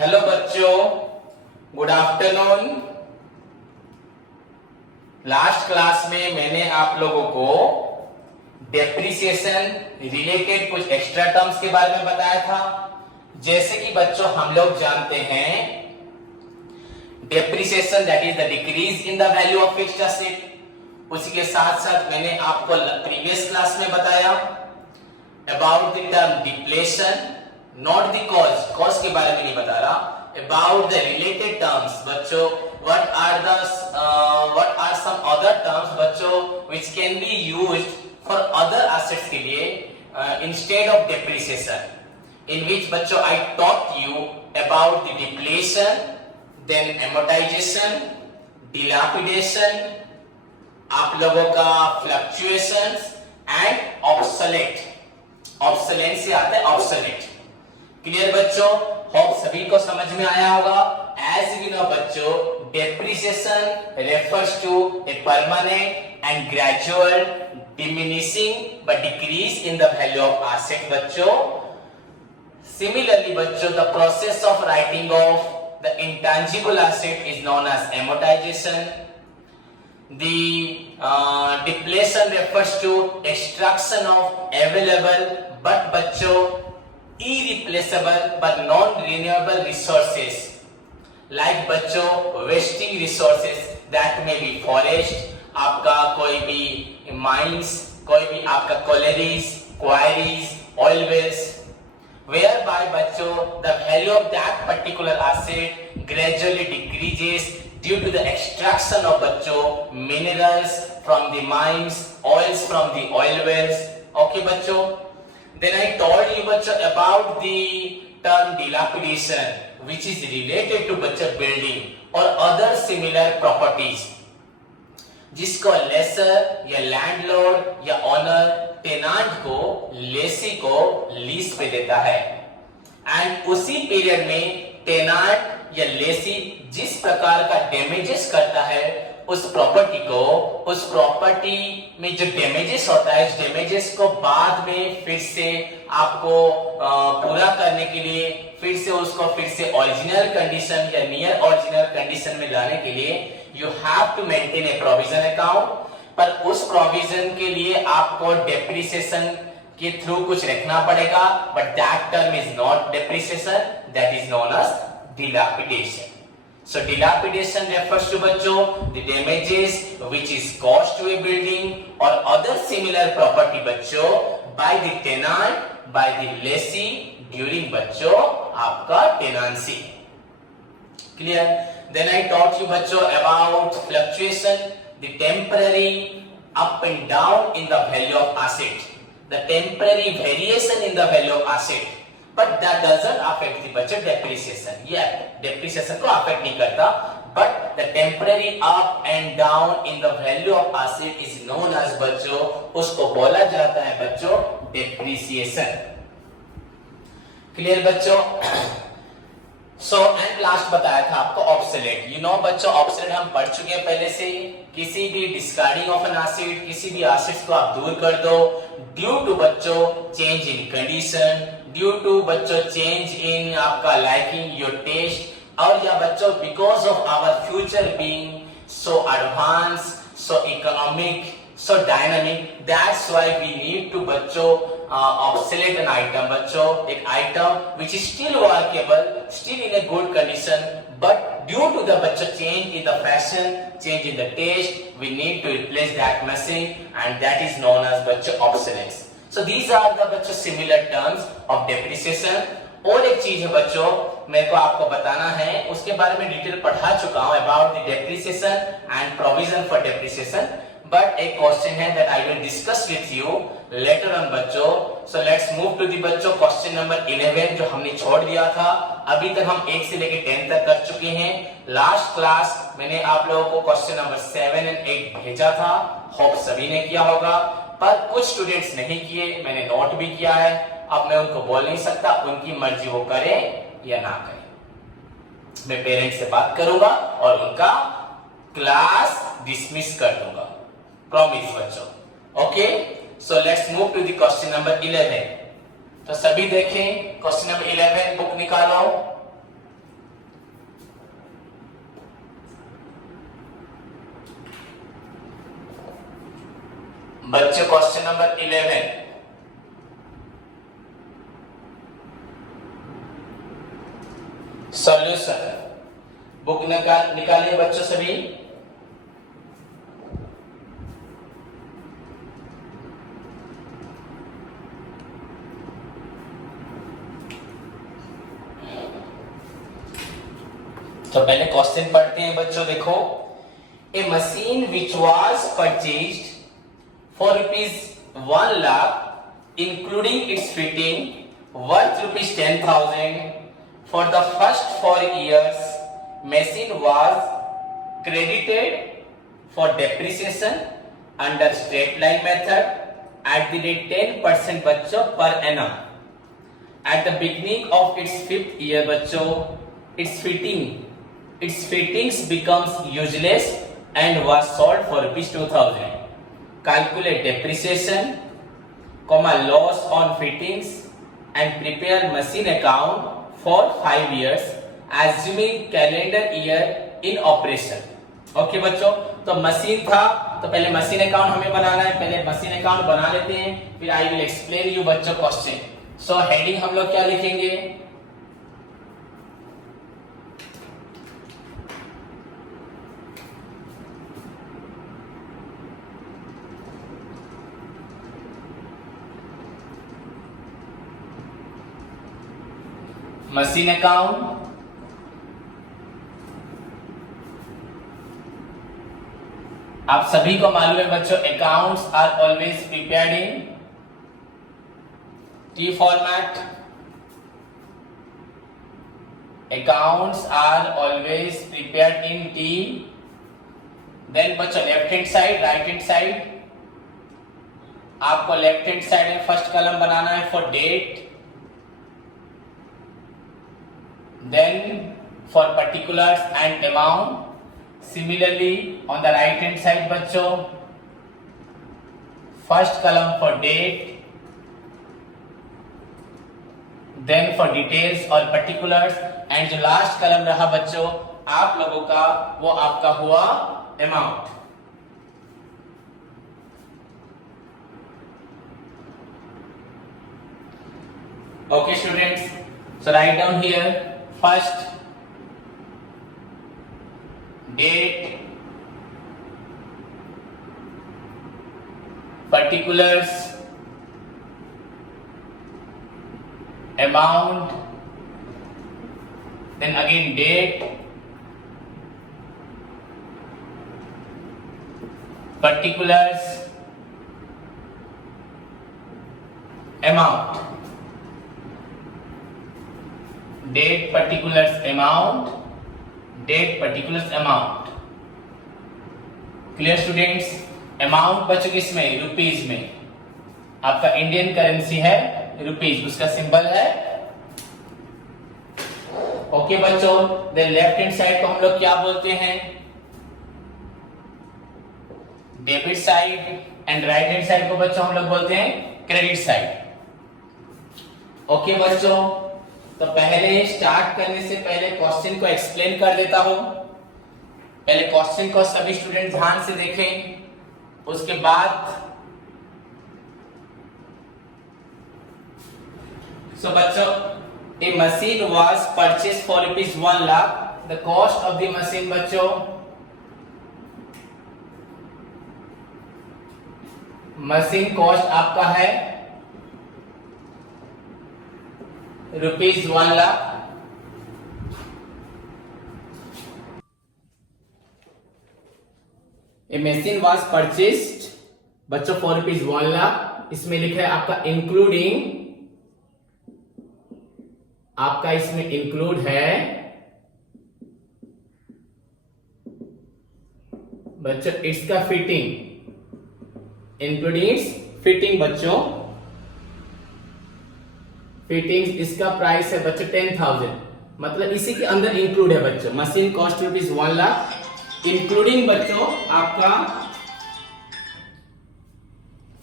Hello बच्चों, good afternoon. Last class में मैंने आप लोगों को डेप्रिसिएशन रिलेटेड कुछ एक्स्ट्रा टर्म्स के बारे में बताया था। जैसे कि बच्चों हम लोग जानते हैं depreciation that is the decrease in the value of fixed asset. उसी के साथ साथ मैंने आपको प्रीवियस क्लास में बताया about the term depletion, not the cause के बारे में नहीं बता रहा, अबाउट द रिलेटेड टर्म्स बच्चों, what are some other terms बच्चों which can be used for other assets के लिए instead of depreciation, in which बच्चों I taught you about the depletion, then amortization, dilapidation, आप लोगों का fluctuations and obsolete से आता है obsolete। क्लियर बच्चों? होप सभी को समझ में आया होगा। एज यू नो बच्चों, depreciation refers to a permanent and gradual diminishing but decrease in the value of asset बच्चों। Similarly बच्चों, the process of writing off the intangible asset is known as amortization. The depletion refers to extraction of available but बच्चों irreplaceable but non-renewable resources, like बच्चों wasting resources that may be forest, आपका कोई भी mines, कोई भी आपका collieries, quarries, oil wells, whereby बच्चों the value of that particular asset gradually decreases due to the extraction of बच्चों minerals from the mines, oils from the oil wells। okay बच्चों, then I told you बच्चों about the term dilapidation which is related to बच्चों building or other similar properties, जिसको laser या landlord या honour टेनांट को लेसी को lease पे देता है, एंड उसी पीरियड में टेनांट या लेसी जिस प्रकार का डैमेजेस करता है उस प्रॉपर्टी को, उस प्रॉपर्टी में जो डैमेजेस होता है, इस डैमेजेस को बाद में फिर से आपको पूरा करने के लिए फिर से ओरिजिनल कंडीशन या नियर ओरिजिनल कंडीशन में लाने के लिए you have to maintain a provision account. पर उस प्रोविजन के लिए आपको डेप्रिसिएशन के थ्रू कुछ रखना पड़ेगा, but that term is not depreciation, that is known as dilapidation। So dilapidation refers to बच्चों the damages which is caused to a building or other similar property बच्चों by the tenant, by the lessee during बच्चों आपका tenancy। Clear? Then I taught you बच्चों about fluctuation, the temporary up and down in the value of asset, the temporary variation in the value of asset, but that doesn't affect the बच्चों depreciation। ये depreciation को affect नहीं करता, but the temporary up and down in the value of asset is known as बच्चों, उसको बोला जाता है बच्चों depreciation। क्लियर बच्चों? सो एंड लास्ट बताया था आपको ऑब्सोलेट। यू नो बच्चों, ऑब्सोलेट हम पढ़ चुके हैं पहले से ही। किसी भी डिस्कार्डिंग ऑफ एन एसेट, किसी भी एसेट्स को आप दूर कर दो ड्यू टू बच्चों change in condition, due to बच्चों चेंज इन आपका लाइकिंग, योर टेस्ट, और या बच्चों because of our future being so advance, so economic, so dynamic, that's why we need to बच्चों obsolete an item बच्चों, एक item which is still workable, still in a good condition, but due to the बच्चों change in the fashion, change in the taste, we need to replace that machine, and that is known as बच्चों obsolescence। So these are the बच्चों similar terms of depreciation। और एक चीज है बच्चों मेरे को आपको बताना है, उसके बारे में डिटेल पढ़ा चुका हूं about the depreciation and provision for depreciation, but एक क्वेश्चन है that I will discuss with you later on बच्चों। So let's move to the बच्चों क्वेश्चन नंबर 11 जो हमने छोड़ दिया था। अभी तक हम 1 से लेकर 10 तक कर चुके हैं। लास्ट क्लास मैंने आप लोगों को क्वेश्चन नंबर 7 और 8 भेजा था, होप सभी ने किया होगा, पर कुछ स्टूडेंट्स नहीं किए, मैंने नोट भी किया है। अब मैं उनको बोल नहीं सकता, उनकी मर्जी वो करें या ना करें। मैं पेरेंट्स से बात करूंगा और उनका क्लास डिसमिस कर दूंगा, प्रॉमिस बच्चों। Okay, so let's move to the question number 11। तो सभी देखें क्वेश्चन नंबर 11, बुक निकालो। बच्चों क्वेश्चन नंबर 11, सॉल्यूशन। बुक निकालिए बच्चों सभी। तो पहले क्वेश्चन पढ़ते हैं बच्चों। देखो, a machine which was purchased for ₹1 lakh including its fitting worth ₹10,000 for the first 4 years machine was credited for depreciation under straight line method at the rate 10% बच्चों per annum. At the beginning of its 5th year बच्चों its fittings becomes useless and was sold for ₹2,000. Calculate depreciation, loss on fittings and prepare machine account for 5 years assuming calendar year in operation. Okay बच्चों, तो machine था तो पहले machine account हमें बनाना है। पहले machine account बना लेते हैं, फिर आई विल एक्सप्लेन यू बच्चों क्वेश्चन। सो हेडिंग हम लोग क्या लिखेंगे? Machine account. आप सभी को मालूम है बच्चों, accounts are always prepared in T format. Accounts are always prepared in T. Then बच्चों left hand side, right hand side, आपको लेफ्ट हैंड साइड में फर्स्ट कॉलम बनाना है for date, then for particulars and amount. Similarly on the right hand side बच्चों first column for date, then for details और particulars, and जो last column रहा बच्चों आप लोगों का वो आपका हुआ amount. Okay students, so write down here first date, particulars, amount, then again date, particulars, amount. Date, particulars, amount, date, particulars, amount. Clear students? Amount बच्चों किसमें? रुपीज में। आपका इंडियन करेंसी है रुपीज, उसका सिंबल है। ओके बच्चों, then left hand side को हम लोग क्या बोलते हैं? Debit side, and right hand side को बच्चों हम लोग बोलते हैं क्रेडिट साइड। ओके बच्चों, तो पहले स्टार्ट करने से पहले क्वेश्चन को एक्सप्लेन कर देता हूं। पहले क्वेश्चन को सभी स्टूडेंट ध्यान से देखें, उसके बाद सो बच्चों, a machine was purchase for ₹1 lakh। The cost of the machine बच्चों, मशीन कॉस्ट आपका है ₹1 lakh। A machine was purchased बच्चों फॉर ₹1 lakh। इसमें लिखा है आपका इंक्लूडिंग, आपका इसमें इंक्लूड है बच्चों इसका फिटिंग, इंक्लूडिंग इट्स फिटिंग बच्चों। फिटिंग्स इसका प्राइस है बच्चों 10,000, मतलब इसी के अंदर इंक्लूड है बच्चों। मशीन कॉस्ट ₹1 lakh, इंक्लूडिंग बच्चों आपका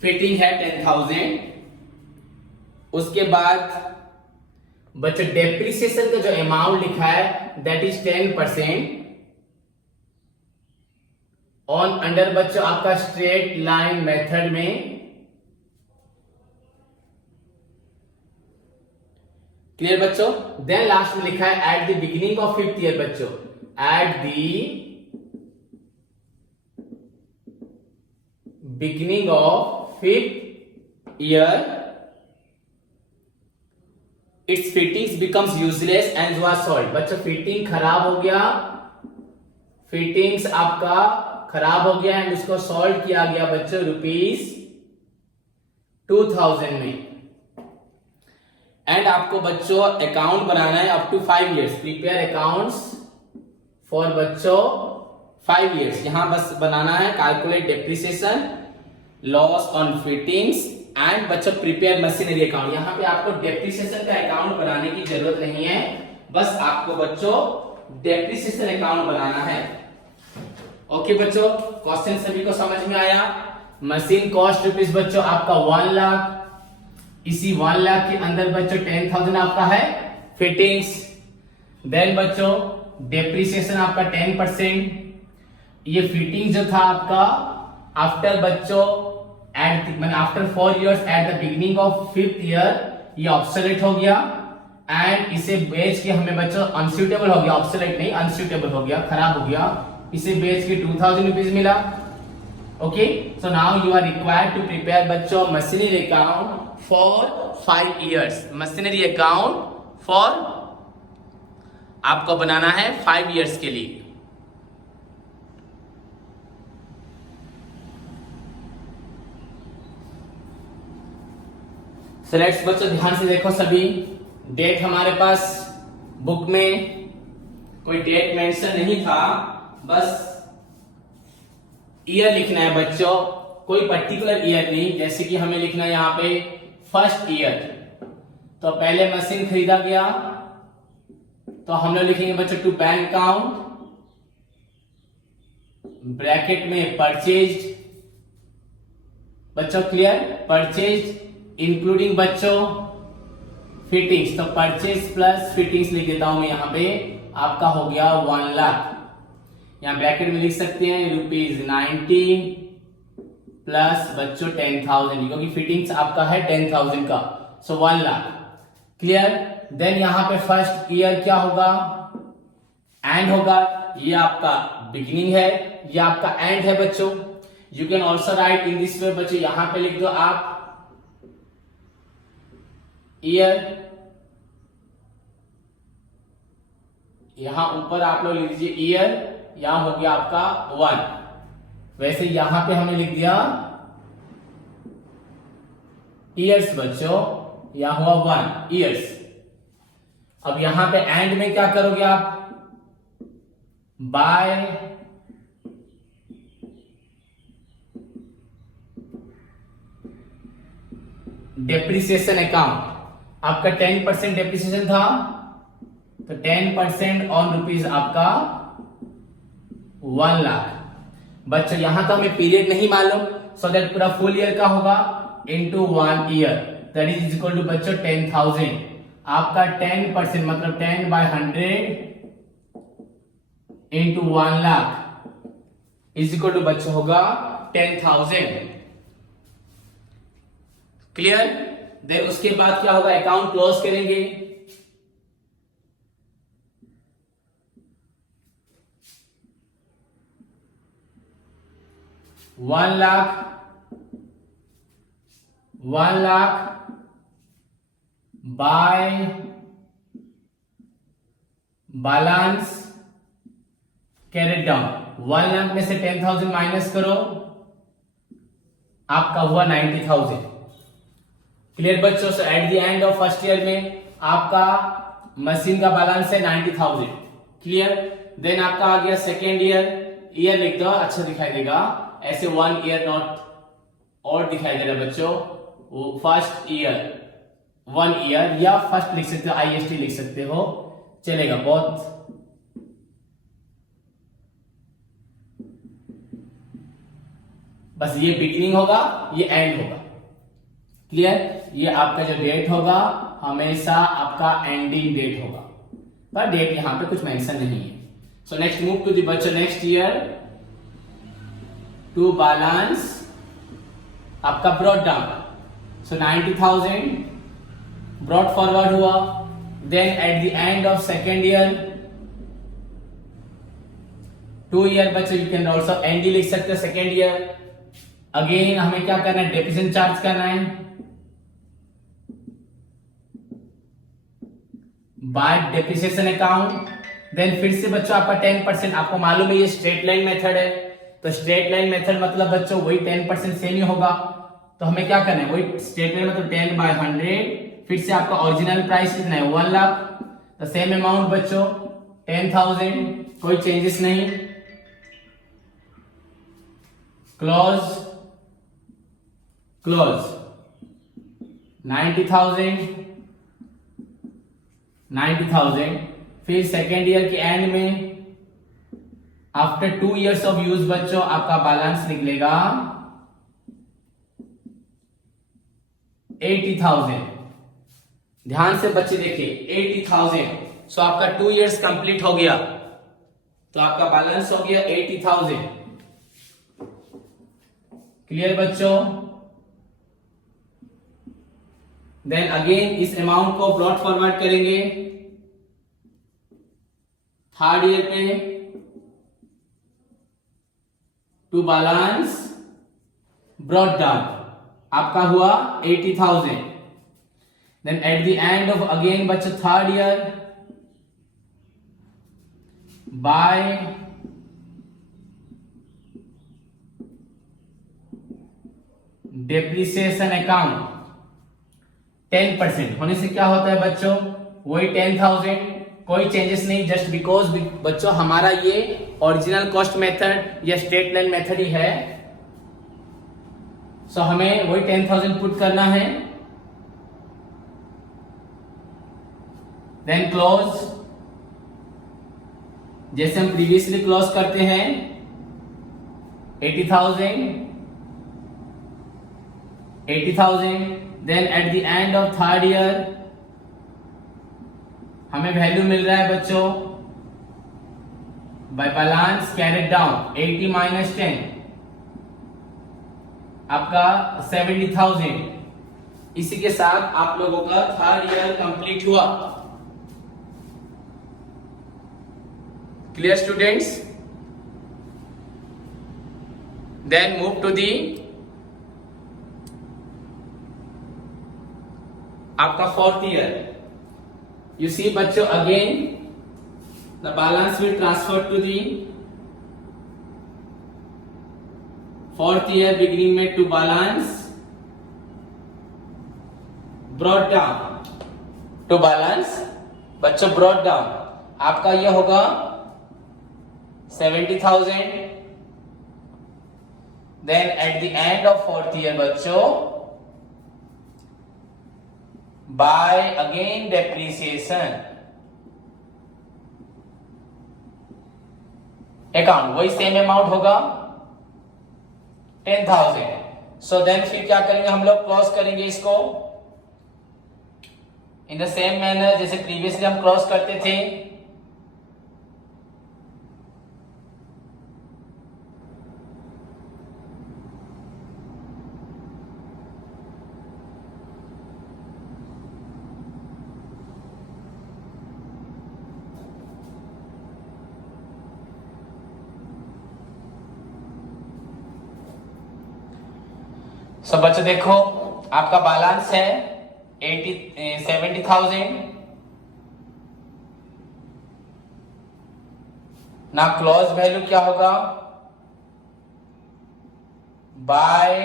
फिटिंग है 10,000। उसके बाद बच्चों डेप्रिसिएशन का जो अमाउंट लिखा है दैट इज 10%। ऑन अंडर बच्चों आपका स्ट्रेट लाइन मेथड में। क्लियर बच्चों। देन लास्ट में लिखा है at the beginning of 5th year बच्चों, at the beginning of 5th year its fittings becomes useless and was sold. बच्चों फिटिंग खराब हो गया, फिटिंग्स आपका खराब हो गया एंड उसको सॉल्व किया गया बच्चों ₹2000 में। एंड आपको बच्चों अकाउंट बनाना है up to 5 years. Prepare accounts for बच्चों 5 इयर्स। यहां बस बनाना है calculate depreciation, loss on fittings and बच्चों प्रिपेयर मशीनरी अकाउंट। यहां पे आपको डेप्रिसिएशन का अकाउंट बनाने की जरूरत नहीं है, बस आपको बच्चों डेप्रिसिएशन अकाउंट बनाना है। ओके बच्चों, क्वेश्चन सभी को समझ में आया। मशीन कॉस्ट रुपीज बच्चों आपका 1 लाख, इसी 1 लाख के अंदर बच्चों 10,000 आपका है फिटिंग्स। देन बच्चों डेप्रिसिएशन आपका 10%। ये फिटिंग जो था आपका आफ्टर बच्चों after 4 years eight the beginning of 5th year ये ऑब्सोलेट हो गया एंड इसे बेच के हमें बच्चों अनसूटेबल हो गया, ऑब्सोलेट नहीं अनसूटेबल हो गया, खराब हो गया, इसे बेच के 2000 रुपीज मिला। Okay, so now you are required to prepare बच्चों machinery account for 5 years. Machinery account for आपको बनाना है 5 इयर्स के लिए। सिलेक्ट बच्चों ध्यान से देखो सभी। डेट हमारे पास बुक में कोई डेट मेंशन नहीं था, बस ईयर लिखना है बच्चों, कोई पर्टिकुलर ईयर नहीं। जैसे कि हमें लिखना है यहाँ पे 1st ईयर, तो पहले मशीन खरीदा गया तो हम लोग लिखेंगे बच्चों टू बैंक अकाउंट, ब्रैकेट में परचेज्ड बच्चों। क्लियर, परचेज्ड इंक्लूडिंग बच्चों फिटिंग्स, तो परचेज प्लस फिटिंग्स लिख देता हूं मैं यहाँ पे, आपका हो गया 1 लाख। यहाँ ब्रैकेट में लिख सकते हैं ₹90 प्लस बच्चों 10,000, क्योंकि फिटिंग्स आपका है 10,000 का, सो 1 लाख। क्लियर। देन यहाँ पे 1st ईयर क्या होगा, एंड होगा। ये आपका बिगिनिंग है, ये आपका एंड है बच्चों। You can also right in this way बच्चों, यहां पे लिख दो आप ईयर, यहां ऊपर आप लोग लिख दीजिए ईयर, यहां हो गया आपका 1। वैसे यहां पे हमने लिख दिया ईयर्स बच्चों, यहां हुआ 1 ईयर्स। अब यहां पे एंड में क्या करोगे आप, बाय डेप्रिसिएशन अकाउंट। आपका 10% डेप्रिसिएशन था, तो 10% ऑन रुपीज आपका 1 लाख। बच्चों यहां तो हमें पीरियड नहीं मालूम, सो दैट पूरा फुल ईयर का होगा into 1 year, that is equal to बच्चों 10,000। आपका 10% मतलब 10/100 into 1 lakh is equal to बच्चों होगा 10,000। क्लियर। देन उसके बाद क्या होगा, अकाउंट क्लोज करेंगे। One lakh by balance carried down. 1 lakh में से 10,000 माइनस करो, आपका हुआ 90,000। क्लियर बच्चों। So at the end of 1st year में आपका मशीन का बैलेंस है 90,000। क्लियर। देन आपका आ गया 2nd ईयर, ईयर लिख दो, अच्छा दिखाई देगा ऐसे 1 ईयर नॉट और दिखाई दे रहा है बच्चों। 1st ईयर 1 ईयर या फर्स्ट लिख सकते हो, IST लिख सकते हो, चलेगा बहुत। बस ये बिगिनिंग होगा, ये एंड होगा। क्लियर। ये आपका जो डेट होगा हमेशा आपका एंडिंग डेट होगा, पर डेट यहां पे कुछ मेंशन नहीं है। So next move to the बच्चों नेक्स्ट ईयर। टू बैलेंस आपका ब्रॉट डाउन। सो 90,000 ब्रॉट फॉरवर्ड हुआ। Then at the end of second year, 2 year बच्चे, यू कैन ऑल्सो एनडी लिख सकते हो सेकेंड ईयर। अगेन हमें क्या करना है, डेप्रिसिएशन चार्ज करना है बाय डेप्रिसिएशन अकाउंट। देन फिर से बच्चों आपका 10%, आपको मालूम है ये स्ट्रेट लाइन मेथड है, तो स्ट्रेट लाइन मेथड मतलब बच्चों वही 10% सेम ही होगा। तो हमें क्या करना है, वही स्ट्रेट लाइन मतलब 10/100। फिर से आपका ओरिजिनल प्राइस कितना है 1 लाख, तो सेम अमाउंट बच्चों 10,000, कोई चेंजेस नहीं। क्लोज 90,000। फिर सेकेंड ईयर के एंड में आफ्टर 2 इयर्स ऑफ यूज बच्चों आपका बैलेंस निकलेगा 80,000। ध्यान से बच्चे देखिए 80,000। सो आपका 2 इयर्स कंप्लीट हो गया, तो आपका बैलेंस हो गया 80,000। क्लियर बच्चों? देन अगेन इस अमाउंट को ब्रॉट फॉरवर्ड करेंगे थर्ड ईयर पे टू बैलेंस ब्रॉट डाउन। आपका हुआ 80,000। Then at the end of again बच्चों third year by depreciation account 10% होने से क्या होता है बच्चों, वही 10,000, कोई चेंजेस नहीं, जस्ट बिकॉज बच्चों हमारा ये ओरिजिनल कॉस्ट मेथड या स्ट्रेट लाइन मेथड ही है। सो हमें वही 10,000 पुट करना है। देन क्लोज, जैसे हम प्रीवियसली क्लोज करते हैं 80,000। Then at the end of third year हमें वैल्यू मिल रहा है बच्चों बाय बैलेंस कैरेट डाउन 80 - 10 आपका 70,000। इसी के साथ आप लोगों का थर्ड ईयर कंप्लीट हुआ। Clear students? Then move to the आपका फोर्थ ईयर। You see बच्चों again the balance will transfer to the fourth year beginning में to balance brought down, to balance बच्चों brought down आपका ये होगा 70,000। then at the end of fourth year बच्चों by again depreciation account वही same amount होगा 10,000। So then फिर क्या करेंगे हम लोग, क्लोज करेंगे इसको इन द सेम मैनर जैसे प्रीवियसली हम क्लोज करते थे। सब बच्चों देखो आपका बैलेंस है 70,000। ना क्लोज वैल्यू क्या होगा, by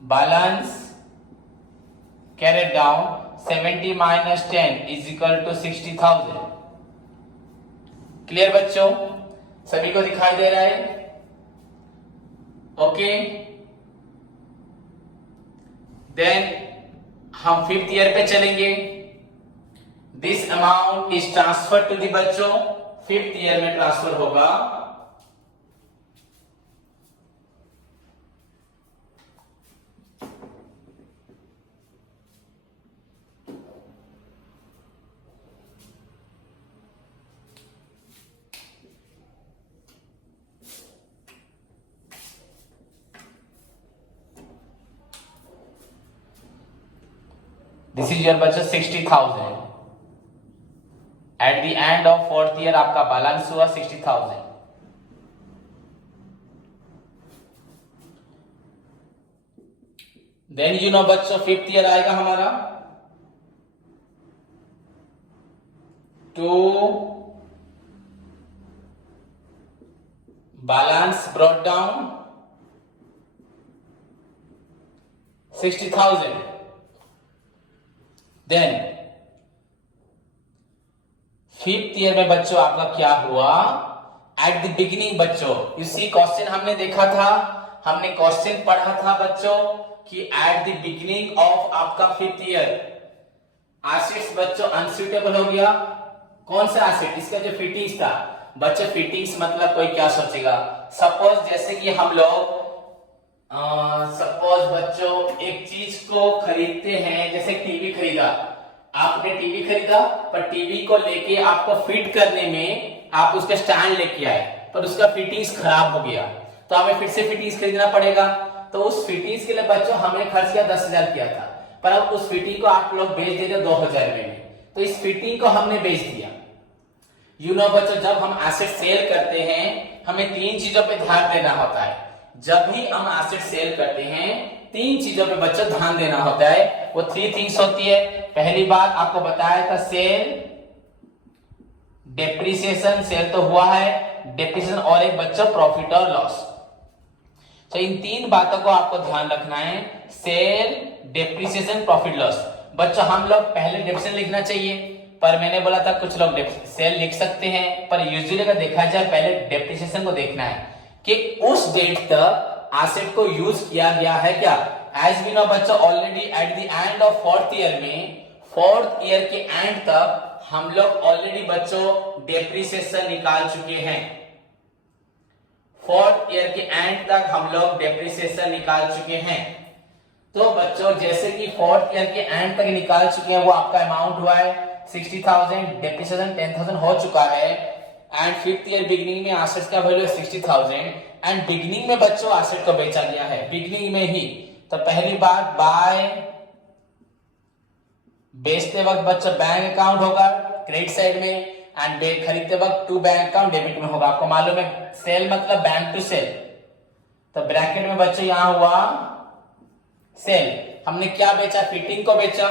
balance carried down 70 - 10 = 60,000। Clear बच्चों? सभी को दिखाई दे रहा है? ओके। देन हम फिफ्थ ईयर पे चलेंगे। This amount is transfer to the बच्चों, फिफ्थ ईयर में ट्रांसफर होगा दिस इज योर बच्चों 60,000। At the end of fourth year आपका बैलेंस हुआ 60,000। देन यू नो बच्चों फिफ्थ ईयर आएगा हमारा, to balance brought down 60,000। Then fifth year में बच्चों आपका क्या हुआ, एट द बिगिनिंग बच्चों, इसी क्वेश्चन हमने देखा था, हमने क्वेश्चन पढ़ा था बच्चों कि एट द बिगिनिंग ऑफ आपका फिफ्थ ईयर एसिड्स बच्चों अनसूटेबल हो गया। कौन सा एसिड, इसका जो फिटिंग्स था बच्चों, फिटिंग्स मतलब कोई क्या सोचेगा, सपोज जैसे कि हम लोग सपोज बच्चों एक चीज को खरीदते हैं, जैसे टीवी खरीदा, आपने टीवी खरीदा पर टीवी को लेके आपको फिट करने में आप उसका स्टैंड लेके आए पर उसका फिटिंग्स खराब हो गया, तो हमें फिर से फिटिंग्स खरीदना पड़ेगा। तो उस फिटिंग्स के लिए बच्चों हमने खर्च किया 10,000 किया था, पर अब उस फिटिंग को आप लोग बेच देते 2,000 में, तो इस फिटिंग को हमने बेच दिया। यू नो बच्चों जब हम एसेट सेल करते हैं हमें 3 चीजों पे ध्यान देना होता है। जब भी हम एसेट सेल करते हैं 3 चीजों पे बच्चों ध्यान देना होता है, वो 3 थिंग्स होती है। पहली बात आपको बताया था सेल, डेप्रिसिएशन, सेल तो हुआ है, डेप्रिसिएशन और एक बच्चों प्रॉफिट और लॉस। तो इन 3 बातों को आपको ध्यान रखना है, सेल, डेप्रिसिएशन, प्रॉफिट लॉस। बच्चों हम लोग पहले डेप्रिसिएशन लिखना चाहिए, पर मैंने बोला था कुछ लोग सेल लिख सकते हैं, पर यूजुअली अगर देखा जाए पहले डेप्रिसिएशन को देखना है कि उस डेट तक एसेट को यूज किया गया है क्या। एज वी नो बच्चों already eight the end of fourth year में, फोर्थ ईयर के एंड तक हम लोग ऑलरेडी बच्चों डेप्रिसिएशन निकाल चुके हैं। फोर्थ ईयर के एंड तक हम लोग डेप्रिसिएशन निकाल चुके हैं। तो बच्चों जैसे कि फोर्थ ईयर के एंड तक निकाल चुके हैं, वो आपका अमाउंट हुआ है 60,000, डेप्रिसिएशन 10,000 हो चुका है, एंड फिफ्थ ईयर बिगिनिंग में एसेट्स का वैल्यू है 60,000, एंड बिगिनिंग में बच्चों एसेट को बेचा गया है, बिगिनिंग में ही। तो पहली बात बाय, बेचते वक्त बच्चों बैंक अकाउंट होगा क्रेडिट साइड में, एंड खरीदते वक्त टू बैंक अकाउंट डेबिट में होगा। आपको मालूम है सेल मतलब बैंक टू सेल, तो ब्रैकेट में बच्चों यहां हुआ सेल। हमने क्या बेचा, फिटिंग को बेचा,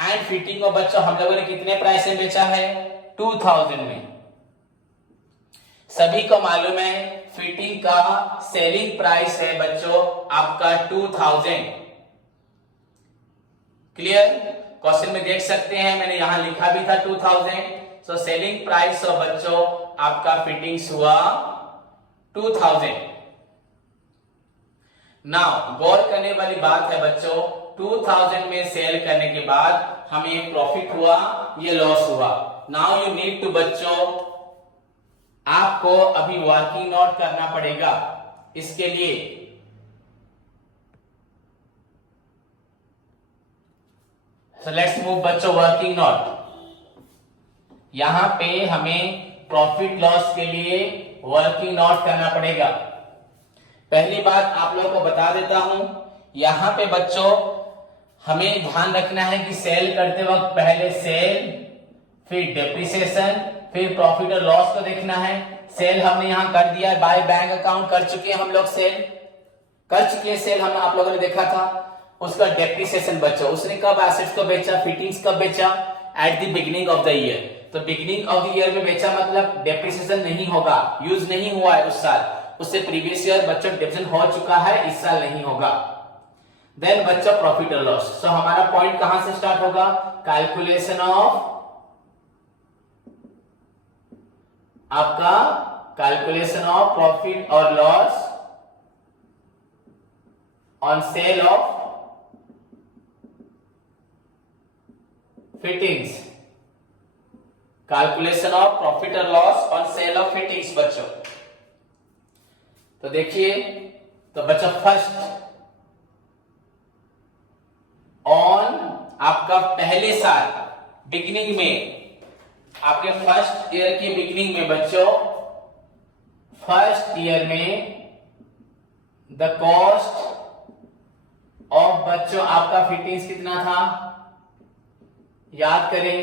एंड फिटिंग को बच्चों हम लोगों ने कितने प्राइस में बेचा है, 2,000 में। सभी को मालूम है फिटिंग का सेलिंग प्राइस है बच्चों आपका 2,000। क्लियर, क्वेश्चन में देख सकते हैं मैंने यहां लिखा भी था 2,000। सो सेलिंग प्राइस ऑफ बच्चों आपका फिटिंग्स हुआ 2,000। नाउ गौर करने वाली बात है बच्चों, 2,000 में सेल करने के बाद हमें एक प्रॉफिट हुआ, ये लॉस हुआ। नाउ यू नीड टू बच्चों, आपको अभी वर्किंग नोट करना पड़ेगा इसके लिए। सो लेट्स मूव बच्चों वर्किंग नोट। यहां पे हमें प्रॉफिट लॉस के लिए वर्किंग नोट करना पड़ेगा। पहली बात आप लोगों को बता देता हूं, यहां पे बच्चों हमें ध्यान रखना है कि सेल करते वक्त पहले सेल, फिर डेप्रिसिएशन, फिर प्रॉफिट और लॉस को देखना है। सेल हमने यहां कर दिया है, बाय बैंक अकाउंट कर चुके हैं हम लोग, सेल कर चुके हैं, सेल हमने आप लोगों ने देखा था। उसका डेप्रिसिएशन बच्चों, उसने कब एसेट्स को बेचा, फिटिंग्स कब बेचा, eight the beginning of the year. तो बिगिनिंग ऑफ द ईयर में बेचा मतलब डेप्रिसिएशन नहीं होगा, यूज नहीं हुआ है उस साल, उससे प्रीवियस ईयर बच्चों डेप्रिसिएशन हो चुका है, इस साल नहीं होगा। देन बच्चों प्रॉफिट और लॉस। सो हमारा पॉइंट कहां से स्टार्ट होगा, कैलकुलेशन ऑफ आपका कैलकुलेशन ऑफ प्रॉफिट और loss on sale of fittings, calculation of profit और loss on sale of fittings बच्चों। तो देखिए, तो बच्चों फर्स्ट ऑन आपका पहले साल बिगिनिंग में, आपके फर्स्ट ईयर की बिगिनिंग में बच्चों, फर्स्ट ईयर में द कॉस्ट ऑफ बच्चों आपका फिटिंग्स कितना था, याद करें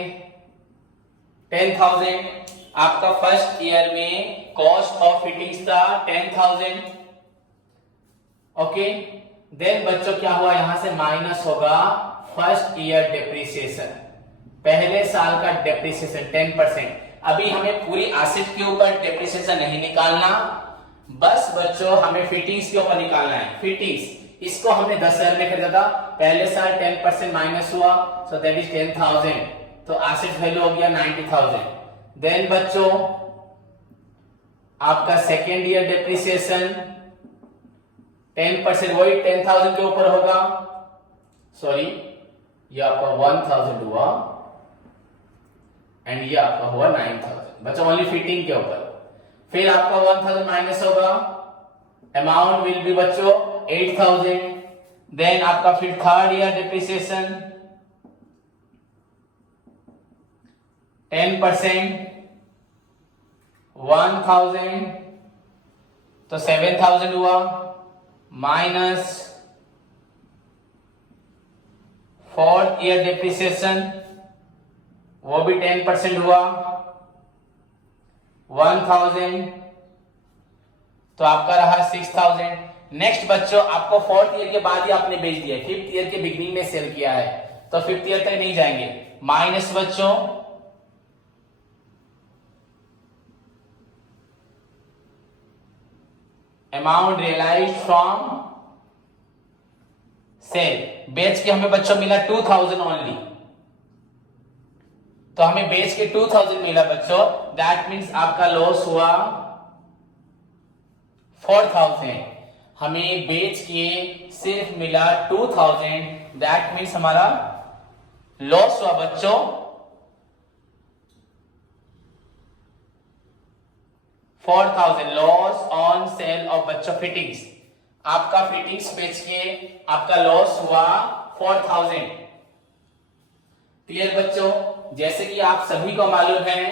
10,000 आपका फर्स्ट ईयर में कॉस्ट ऑफ फिटिंग्स था 10,000। ओके, देन बच्चों क्या हुआ, यहां से माइनस होगा फर्स्ट ईयर डेप्रिसिएशन, पहले साल का डेप्रिसिएशन 10%। अभी हमें पूरी एसेट के ऊपर डेप्रिसिएशन नहीं निकालना, बस बच्चों हमें फिटिंग्स के ऊपर निकालना है। फिटिंग्स इसको हमने 10,000 में खरीदा था, पहले साल 10% माइनस हुआ, सो दैट इज 10,000, तो एसेट वैल्यू हो गया 90,000। देन बच्चों आपका सेकेंड ईयर डेप्रिसिएशन 10%, वही 10,000 के ऊपर होगा, सॉरी ये आपका 1,000 हुआ एंड ये आपका हुआ 9,000 बच्चों, ओनली फिटिंग के ऊपर। फिर आपका 1,000 माइनस होगा, अमाउंट विल बी बच्चों 8,000। देन आपका फिर थर्ड ईयर डेप्रिसिएशन 10%, 1,000 तो 7,000 हुआ, माइनस फोर्थ ईयर डेप्रिसिएशन वो भी 10% हुआ 1,000, तो आपका रहा 6,000। नेक्स्ट बच्चों आपको फोर्थ ईयर के बाद ही आपने बेच दिया, फिफ्थ ईयर के बिगनिंग में सेल किया है, तो फिफ्थ ईयर तक नहीं जाएंगे। माइनस बच्चों अमाउंट रियलाइज फ्रॉम सेल, बेच के हमें बच्चों मिला 2,000 ओनली, तो हमें बेच के 2,000 मिला बच्चों, दैट मीन्स आपका लॉस हुआ 4,000। हमें बेच के सिर्फ मिला 2,000, दैट मीन्स हमारा लॉस हुआ बच्चों 4,000। लॉस ऑन सेल ऑफ बच्चों फिटिंग्स, आपका फिटिंग्स बेच के आपका लॉस हुआ 4,000। क्लियर बच्चों, जैसे कि आप सभी को मालूम है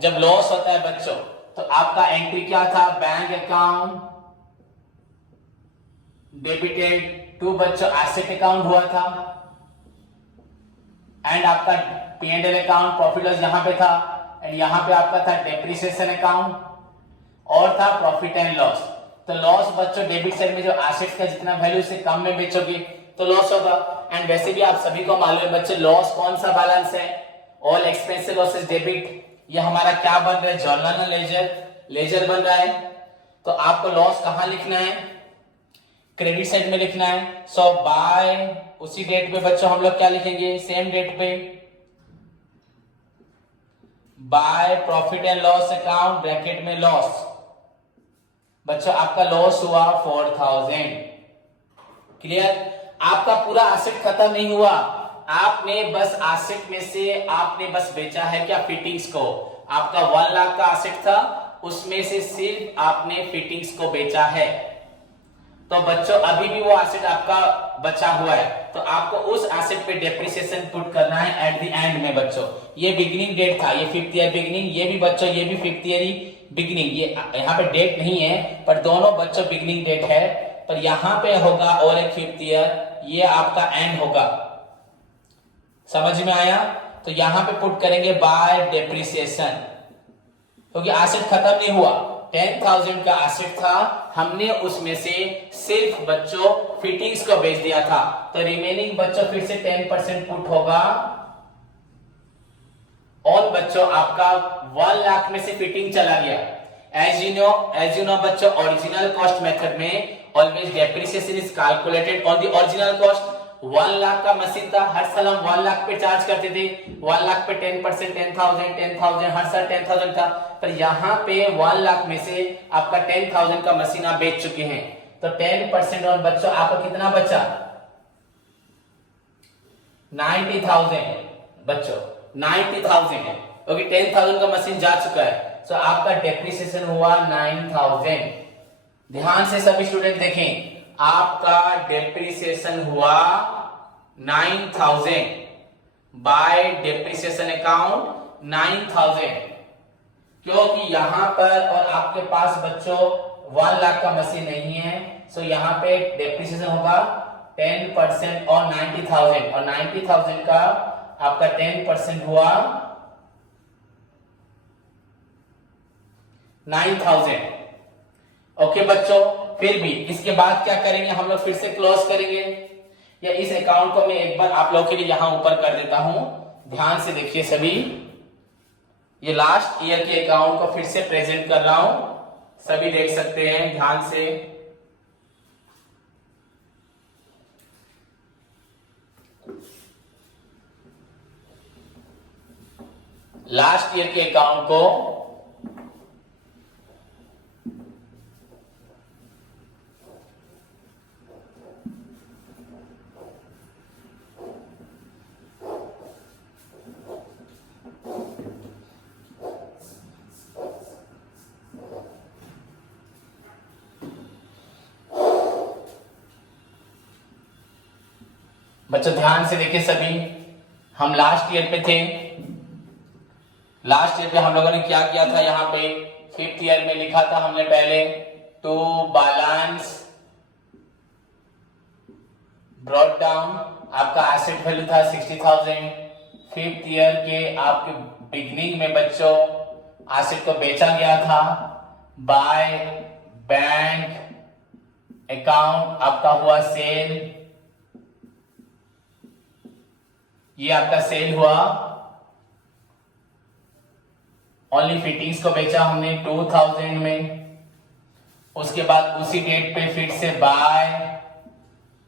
जब लॉस होता है बच्चों तो आपका एंट्री क्या था, बैंक अकाउंट डेबिटेड टू बच्चों एसेट अकाउंट हुआ था, एंड आपका P&L अकाउंट प्रॉफिट लॉस यहां पे था, एंड यहां पे आपका था डेप्रिसिएशन अकाउंट और था प्रॉफिट एंड लॉस। तो लॉस बच्चों डेबिट साइड में जो एसेट्स का जितना वैल्यू से कम में बेचोगे तो लॉस होगा। एंड वैसे भी आप सभी को मालूम है बच्चों लॉस कौन सा बैलेंस है, ऑल एक्सपेंसेस लॉसेस डेबिट, ये हमारा क्या बन रहा है, जर्नल लेजर बन रहा है। तो आपको लॉस कहां लिखना है, क्रेडिट साइड में लिखना है। सो बाय उसी डेट पे बच्चों हम लोग क्या लिखेंगे, सेम डेट पे by profit and loss account bracket में लॉस, बच्चों आपका लॉस हुआ 4,000। क्लियर, आपका पूरा एसेट खत्म नहीं हुआ, आपने बस एसेट में से आपने बस बेचा है क्या, फिटिंग्स को। आपका 1 लाख का एसेट था, उसमें से सिर्फ आपने फिटिंग्स को बेचा है, तो बच्चों अभी भी वो एसेट आपका बचा हुआ है, तो आपको उस एसेट पे डेप्रिसिएशन पुट करना है एट द एंड में बच्चों। ये बिगिनिंग डेट था, ये फिफ्थ ईयर बिगिनिंग, ये भी बच्चों ये भी फिफ्थ ईयर ही बिगिनिंग, ये यहाँ पे डेट नहीं है पर दोनों बच्चों बिगिनिंग डेट है, पर यहाँ पे होगा और एक फिफ्थ ईयर, ये आपका एंड होगा। समझ में आया, तो यहां पे पुट करेंगे बाय डेप्रिसिएशन, क्योंकि एसेट खत्म नहीं हुआ, 10,000 का एसेट था, हमने उसमें से सिर्फ बच्चों फिटिंग्स को बेच दिया था, तो रिमेनिंग बच्चों फिर से 10% पुट होगा और बच्चों आपका 1 लाख में से फिटिंग चला गया। एज यू नो बच्चों ओरिजिनल कॉस्ट मेथड में always depreciation is calculated on the original cost. 1 lakh का मशीन था, हर साल हम 1 लाख पे चार्ज करते थे, 1 लाख पे 10%, 10,000 हर साल 10,000 था, पर यहाँ पे 1 लाख में से आपका 10,000 का मशीन आप बेच चुके हैं, तो 10% और बच्चों आपको कितना बचा, 90,000 बच्चों 90,000 है, क्योंकि 10,000 का मशीन जा चुका है, तो आपका डेप्रिसिएशन हुआ 9,000। ध्यान से सभी स्टूडेंट देखें, आपका डेप्रिसिएशन हुआ 9,000 बाय डेप्रिसिएशन अकाउंट 9,000, क्योंकि यहां पर और आपके पास बच्चों 1 लाख का मशीन नहीं है, सो यहां पे डेप्रिसिएशन होगा 10% और 90,000, और 90,000 का आपका 10% हुआ 9,000। ओके बच्चों, फिर भी इसके बाद क्या करेंगे हम लोग, फिर से क्लोज करेंगे, या इस अकाउंट को मैं एक बार आप लोगों के लिए यहां ऊपर कर देता हूं, ध्यान से देखिए सभी। ये लास्ट ईयर के अकाउंट को फिर से प्रेजेंट कर रहा हूं, सभी देख सकते हैं ध्यान से। लास्ट ईयर के अकाउंट को बच्चों ध्यान से देखिए सभी, हम लास्ट ईयर पे थे। लास्ट ईयर पे हम लोगों ने क्या किया था, यहाँ पे 5th ईयर में लिखा था हमने पहले, टू बैलेंस ब्रॉट डाउन, आपका एसेट वैल्यू था 60,000। 5th ईयर के आपके बिगनिंग में बच्चों एसेट को बेचा गया था बाय बैंक अकाउंट, आपका हुआ सेल, ये आपका सेल हुआ। ओनली फिटिंग्स को बेचा हमने 2000 में। उसके बाद उसी डेट पे फिर से बाय,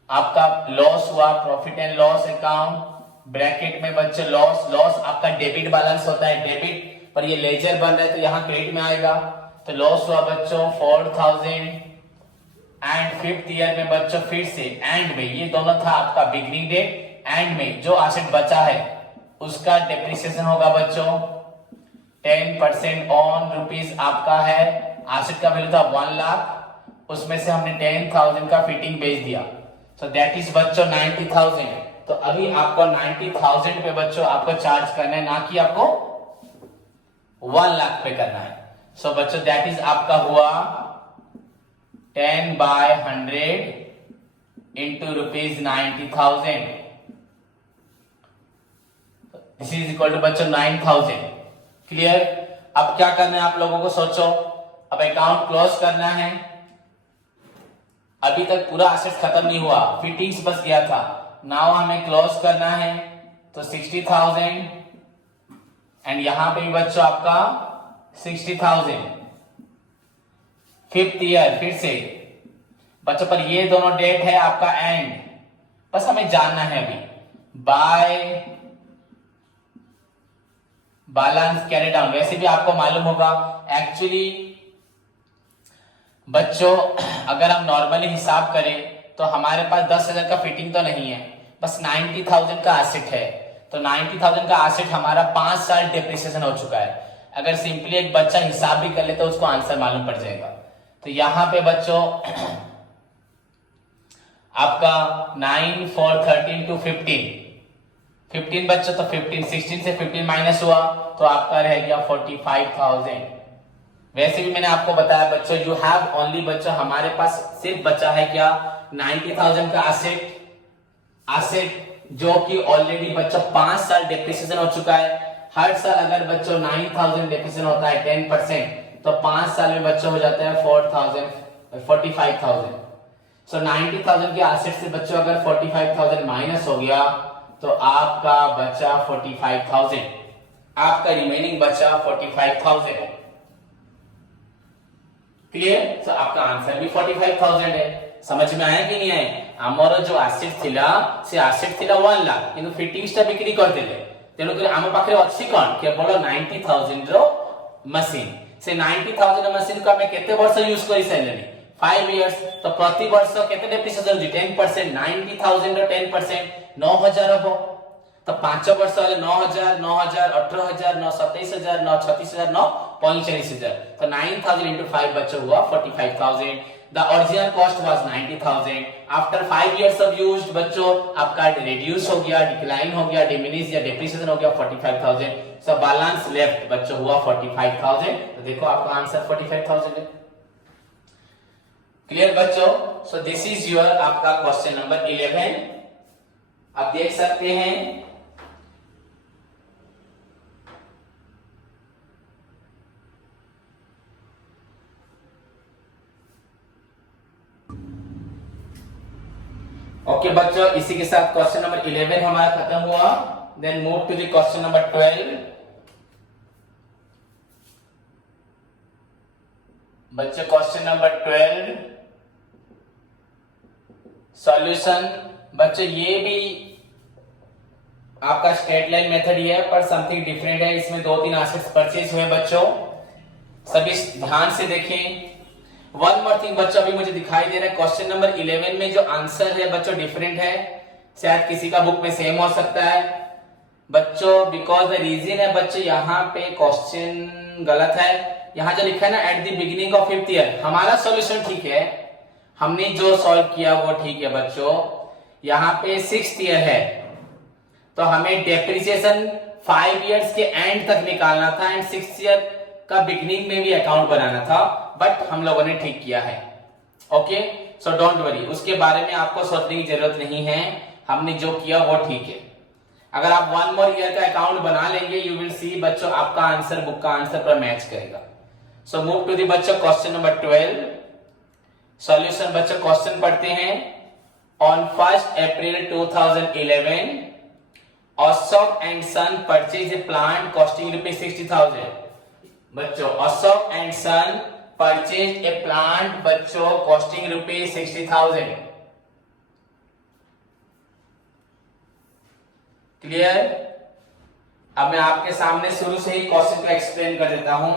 आपका लॉस हुआ, profit and loss account, bracket में बच्चे लॉस, लॉस आपका डेबिट बैलेंस होता है, डेबिट पर ये लेजर बन रहा है तो यहाँ क्रेडिट में आएगा, तो लॉस हुआ बच्चों 4000। एंड 5th ईयर में बच्चों फिर से एंड में, ये दोनों था आपका बिगनिंग डेट, एंड में जो एसेट बचा है उसका डेप्रिसिएशन होगा बच्चों 10% ऑन रुपीज आपका है, एसेट का वैल्यू था 1 लाख, उसमें से हमने 10,000 का फिटिंग बेच दिया, सो दैट इज बच्चों 90,000। तो अभी आपको 90,000 पे बच्चों आपको चार्ज करना है, ना कि आपको 1 लाख पे करना है। सो बच्चों दैट इज आपका हुआ 10/100 into rupees 90,000, this is equal to बच्चों 9,000। क्लियर? अब क्या करना है आप लोगों को, सोचो, अब अकाउंट क्लोज करना है। अभी तक पूरा एसेट खत्म नहीं हुआ, फिटिंग्स बस गया था, नाउ हमें क्लोज करना है, तो 60,000 एंड यहां पे भी बच्चों आपका 60,000। 5th ईयर फिर से बच्चों पर ये दोनों डेट है आपका एंड, बस हमें जानना है अभी बाय बैलेंस कैरी डाउन। वैसे भी आपको मालूम होगा एक्चुअली बच्चों, अगर हम नॉर्मली हिसाब करें तो हमारे पास 10,000 का फिटिंग तो नहीं है, बस 90,000 का एसेट है, तो 90,000 का एसेट हमारा 5 साल डेप्रिसिएशन हो चुका है। अगर सिंपली एक बच्चा हिसाब भी कर ले तो उसको आंसर मालूम पड़ जाएगा। तो यहां पे बच्चों आपका 9 4 13 to 15 बच्चों, तो 16 से 15 माइनस हुआ तो आपका रह गया 45,000। वैसे भी मैंने आपको बताया बच्चों, यू हैव ओनली बच्चों, हमारे पास सिर्फ बचा है क्या 90,000 का एसेट जो कि ऑलरेडी बच्चों 5 साल डेप्रिसिएशन हो चुका है। हर साल अगर बच्चों 9,000 डेप्रिसिएशन होता है 10%, तो 5 साल में बच्चों हो जाता है 45,000। सो 90,000 के एसेट से बच्चों अगर 45,000 माइनस हो गया तो आपका बचा 45,000, आपका रिमेनिंग बचा 45,000। क्लियर? तो आपका आंसर भी 45,000 है। समझ में आया कि नहीं आया? आमर जो एसेट थिला से एसेट थिला 1 लाख, किंतु फिटिंग्स टा बिक्री कर देले, तेणु कर आम पाखरे अछि कोन केवल 90,000 रो मशीन। से 90,000 रो मशीन को हमें केते वर्ष यूज करि सैलेनी 5 इयर्स, तो प्रति वर्ष केते डेप्रिसिएशन होजी 10%, 90,000 रो 10% 9,000 हो, तो 5 वर्ष वाले 9,000 9,000 18,000 9 27,000 9 36,000 9 45,000, तो 9,000 into 5 बच्चों हुआ 45,000। The original cost was 90,000। After 5 years of use बच्चों आपका रिड्यूस हो गया, डिक्लाइन हो गया, डिमिनिश या डेप्रिसिएशन हो गया 45,000। सो बैलेंस लेफ्ट बच्चों हुआ 45,000। तो देखो आपका आंसर 45,000 है। क्लियर बच्चों? सो दिस इज योर आपका क्वेश्चन नंबर 11। आप देख सकते हैं ओके बच्चों, इसी के साथ क्वेश्चन नंबर 11 हमारा खत्म हुआ। Then move to the question number 12। बच्चों क्वेश्चन नंबर 12 सॉल्यूशन। बच्चों ये भी आपका स्ट्रेट लाइन मेथड ही है, पर समथिंग डिफरेंट है। इसमें 2-3 एसेट्स परचेज हुए बच्चों, सभी ध्यान से देखें। वन मोर थिंग बच्चों, अभी मुझे दिखाई दे रहा है क्वेश्चन नंबर 11 में जो आंसर है बच्चों डिफरेंट है। शायद किसी का बुक में सेम हो सकता है बच्चों, बिकॉज द रीजन है बच्चों यहाँ पे क्वेश्चन गलत है। यहाँ जो लिखा है ना eight the beginning of 5th year, हमारा सॉल्यूशन ठीक है, हमने जो सॉल्व किया वो ठीक है बच्चों। यहाँ पे 6th ईयर है तो हमें डेप्रिसिएशन 5 इयर्स के एंड तक निकालना था एंड 6th ईयर का बिगिनिंग में भी अकाउंट बनाना था, बट हम लोगों ने ठीक किया है। ओके, सो डोंट वरी, उसके बारे में आपको सोचने की जरूरत नहीं है, हमने जो किया वो ठीक है। अगर आप 1 मोर ईयर का अकाउंट बना लेंगे, यू विल सी बच्चों आपका आंसर बुक का आंसर पर मैच करेगा। सो मूव टू द बच्चों क्वेश्चन नंबर 12 सॉल्यूशन। बच्चों क्वेश्चन पढ़ते हैं। On 1st April 2011 Ashok and son purchase a plant costing ₹60,000। बच्चों Ashok and son purchase a plant बच्चों कॉस्टिंग ₹60,000। क्लियर? अब मैं आपके सामने शुरू से ही क्वेश्चन को एक्सप्लेन कर देता हूं।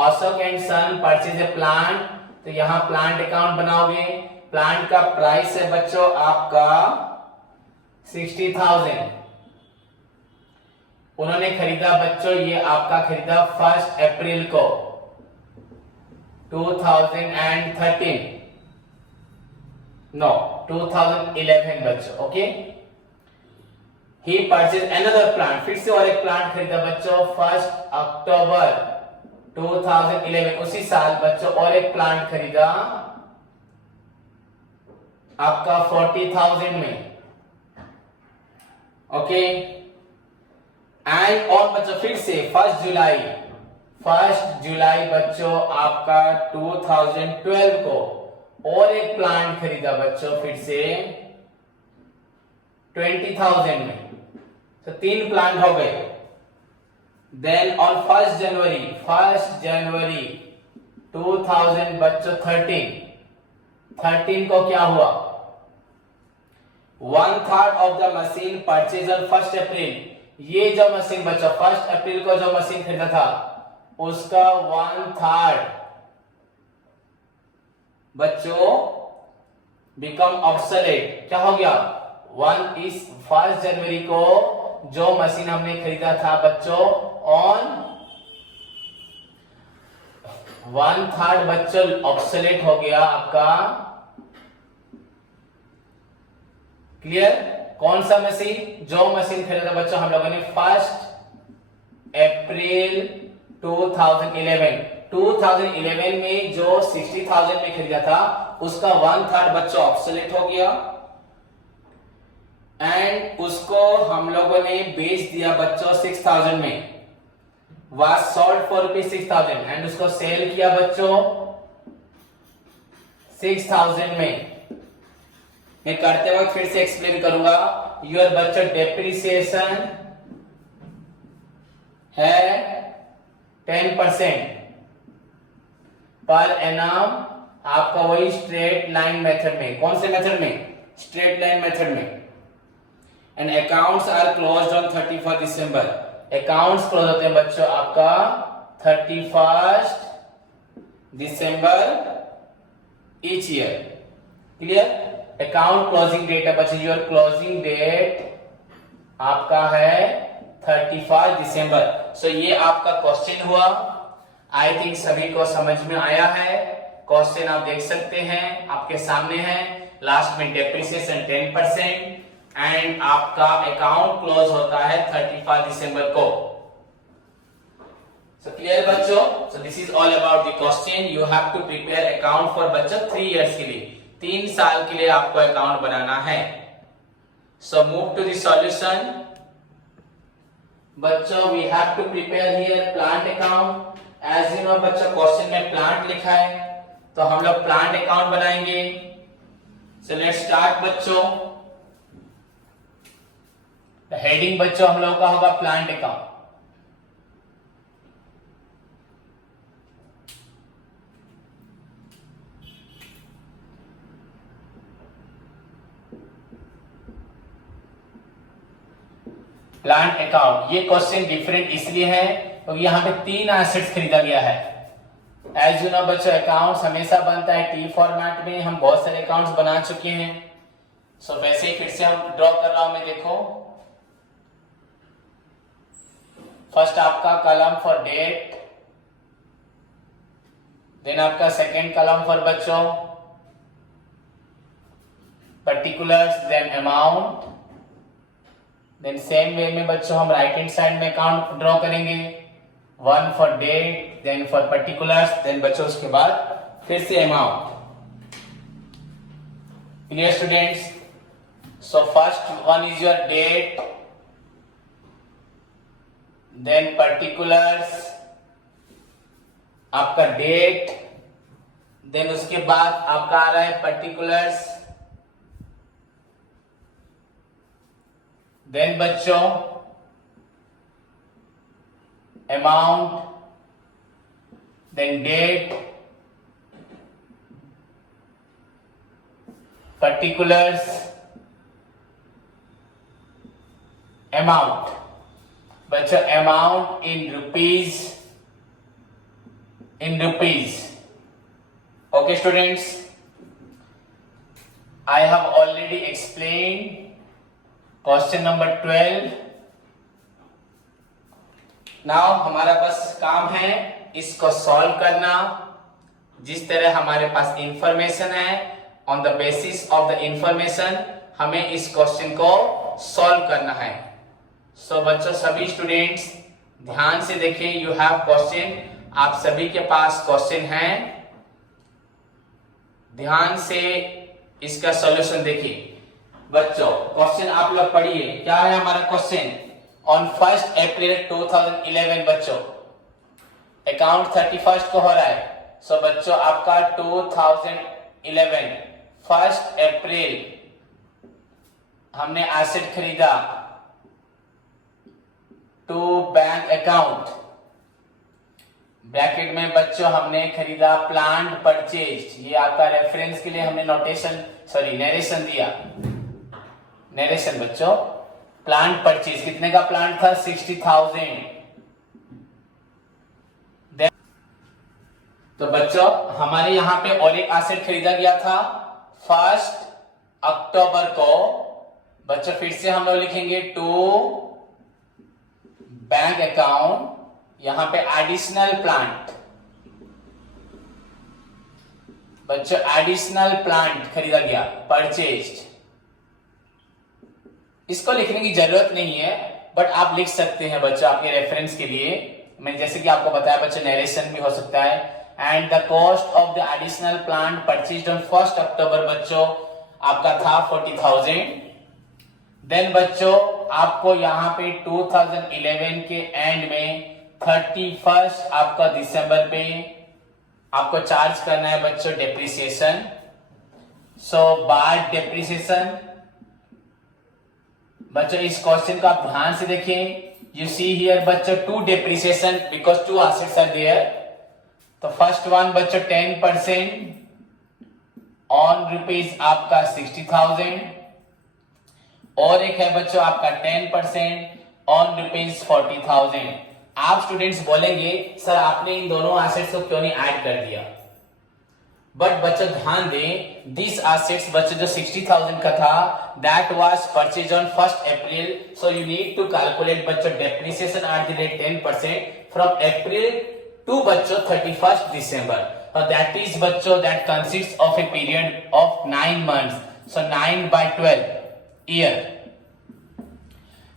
Ashok and son purchase a plant, तो यहां प्लांट अकाउंट बनाओगे। प्लांट का प्राइस है बच्चों आपका 60,000। उन्होंने खरीदा बच्चों, ये आपका खरीदा 1st अप्रैल को 2013 नो 2011 बच्चों। ओके, ही परचेज अनदर प्लांट, फिर से और एक प्लांट खरीदा बच्चों 1st अक्टूबर 2011, उसी साल बच्चों और एक प्लांट खरीदा आपका 40,000 में। ओके, एंड ऑन बच्चों फिर से 1 जुलाई बच्चों आपका 2012 को और एक प्लांट खरीदा बच्चों फिर से 20,000 में, तो 3 प्लांट हो गए। देन ऑन 1 जनवरी 2000 बच्चों 13 को क्या हुआ, 1/3 of the machine purchase on 1st अप्रैल। ये जो मशीन बच्चों 1st अप्रैल को जो मशीन खरीदा था उसका 1/3 बच्चों बिकम ऑब्सोलेट। क्या हो गया, 1 जनवरी को जो मशीन हमने खरीदा था बच्चों ऑन 1/3 बच्चों ऑब्सोलेट हो गया आपका। क्लियर? कौन सा मशीन, जो मशीन खरीदा बच्चों हम लोगों ने 1 अप्रैल 2011 में जो 60,000 में खरीदा था उसका 1/3 बच्चों ऑब्सोलेट हो गया एंड उसको हम लोगों ने बेच दिया बच्चों 6,000 में, was sold for ₹6,000 एंड उसको सेल किया बच्चों 6,000 में। मैं करते वक्त फिर से एक्सप्लेन करूंगा। योर बच्चों डेप्रिसिएशन है 10% पर एनम, आपका वही स्ट्रेट लाइन मेथड में। कौन से मेथड में? स्ट्रेट लाइन मेथड में। And accounts are closed on 31 December. Accounts close होते हैं बच्चों आपका 31 December each year. Clear? Account closing date है बच्चों, योर क्लोजिंग डेट आपका है 31 दिसंबर। सो ये आपका क्वेश्चन हुआ। आई थिंक सभी को समझ में आया है। क्वेश्चन आप देख सकते हैं, आपके सामने है। लास्ट में डेप्रिसिएशन 10% एंड आपका अकाउंट क्लोज होता है 31 दिसंबर को। सो क्लियर बच्चों? So this is all about the question. You have to prepare account for बच्चों 3 years के लिए, 3 साल के लिए आपको अकाउंट बनाना है. So move to the solution. बच्चों we have to prepare here plant account. As you know बच्चों क्वेश्चन में प्लांट लिखा है, तो हम लोग प्लांट अकाउंट बनाएंगे. So let's start बच्चों. हेडिंग बच्चों हम लोगों का होगा प्लांट अकाउंट. प्लांट अकाउंट, ये क्वेश्चन डिफरेंट इसलिए है क्योंकि यहाँ पे 3 एसेट्स खरीदा गया है. एज यू नो बच्चों अकाउंट्स हमेशा बनता है टी फॉर्मेट में. हम बहुत सारे अकाउंट्स बना चुके हैं. सो वैसे ही फिर से हम ड्रॉ कर रहा हूं मैं. देखो फर्स्ट आपका कॉलम फॉर डेट, देन आपका सेकेंड कॉलम फॉर बच्चों particulars, then amount, then same way में बच्चों हम राइट हैंड साइड में अकाउंट ड्रॉ करेंगे. 1 for date, then for particulars, then बच्चों उसके बाद फिर से amount. Clear students? So first one is your date, then particulars, आपका डेट, देन उसके बाद आपका आ रहा है पर्टिकुलर्स, देन बच्चों amount, then date, particulars, amount. बच्चों amount in rupees, in rupees. Okay students, I have already explain question number 12. Now हमारा बस काम है इसको सॉल्व करना. जिस तरह हमारे पास इंफॉर्मेशन है, on the basis of the information हमें इस क्वेश्चन को सॉल्व करना है. सो बच्चों सभी स्टूडेंट्स ध्यान से देखें. यू हैव क्वेश्चन, आप सभी के पास क्वेश्चन है. ध्यान से इसका सॉल्यूशन देखिए. बच्चों क्वेश्चन आप लोग पढ़िए. क्या है हमारा क्वेश्चन? ऑन 1 अप्रैल 2011 बच्चों अकाउंट 31 को हो रहा है. सो बच्चों आपका 2011 1 अप्रैल हमने एसेट खरीदा टू बैंक अकाउंट. ब्रैकेट में बच्चों हमने खरीदा प्लांट परचेज. ये आपका रेफरेंस के लिए हमने नोटेशन नरेशन दिया. नरेशन बच्चों प्लांट परचेज कितने का प्लांट था? 60,000. तो बच्चों हमारे यहां पे और एक एसेट खरीदा गया था 1 अक्टूबर को. बच्चों फिर से हम लोग लिखेंगे टू बैंक अकाउंट. यहां पे एडिशनल प्लांट. बच्चों एडिशनल प्लांट खरीदा गया, परचेज्ड. इसको लिखने की जरूरत नहीं है बट आप लिख सकते हैं बच्चों आपके रेफरेंस के लिए. मैं जैसे कि आपको बताया बच्चों नरेशन भी हो सकता है. And the cost of the additional plant purchased on 1 अक्टूबर बच्चों आपका था 40,000. देन बच्चों आपको यहाँ पे 2011 के एंड में 31 आपका दिसंबर पे आपको चार्ज करना है बच्चों डेप्रिसिएशन. सो बाद डेप्रिसिएशन बच्चों इस क्वेश्चन को आप ध्यान से देखें. यू सी हियर बच्चों 2 depreciation because 2 assets are there. तो फर्स्ट वन बच्चों 10% ऑन रुपीज आपका 60,000 और एक है बच्चों आपका 10% ऑन रुपीज 40,000. आप स्टूडेंट्स बोलेंगे सर आपने इन दोनों एसेट्स को क्यों नहीं ऐड कर दिया? बट बच्चों ध्यान दें दिस एसेट्स बच्चों जो 60,000 का था that was purchase on 1 April. So you need to calculate बच्चों depreciation at the rate 10% from April to बच्चों 31 दिसंबर. दैट इज बच्चों that consist of a period of 9 months. So 9 by 12 year.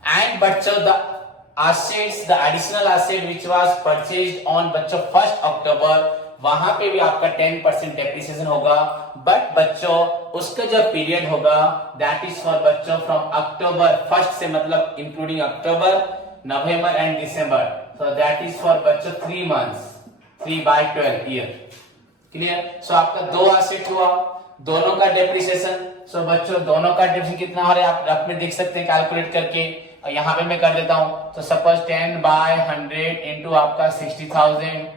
And बच्चों the assets, the additional asset which was purchased on बच्चों 1 अक्टूबर, वहां पे भी आपका 10% depreciation होगा, but बच्चों उसका जो पीरियड होगा दैट इज फॉर बच्चों फ्रॉम अक्टूबर 1 से, मतलब including October, November and December, so that is for बच्चों 3 मंथ्स, 3/12 ईयर। क्लियर? सो आपका 2 एसेट हुआ, दोनों का डेप्रिसिएशन। सो बच्चों दोनों का डेप्रिसिएशन कितना हो रहा है आप रफ में देख सकते हैं कैलकुलेट करके, और यहाँ पे मैं कर देता हूं। तो सपोज 10/100 इंटू आपका 60,000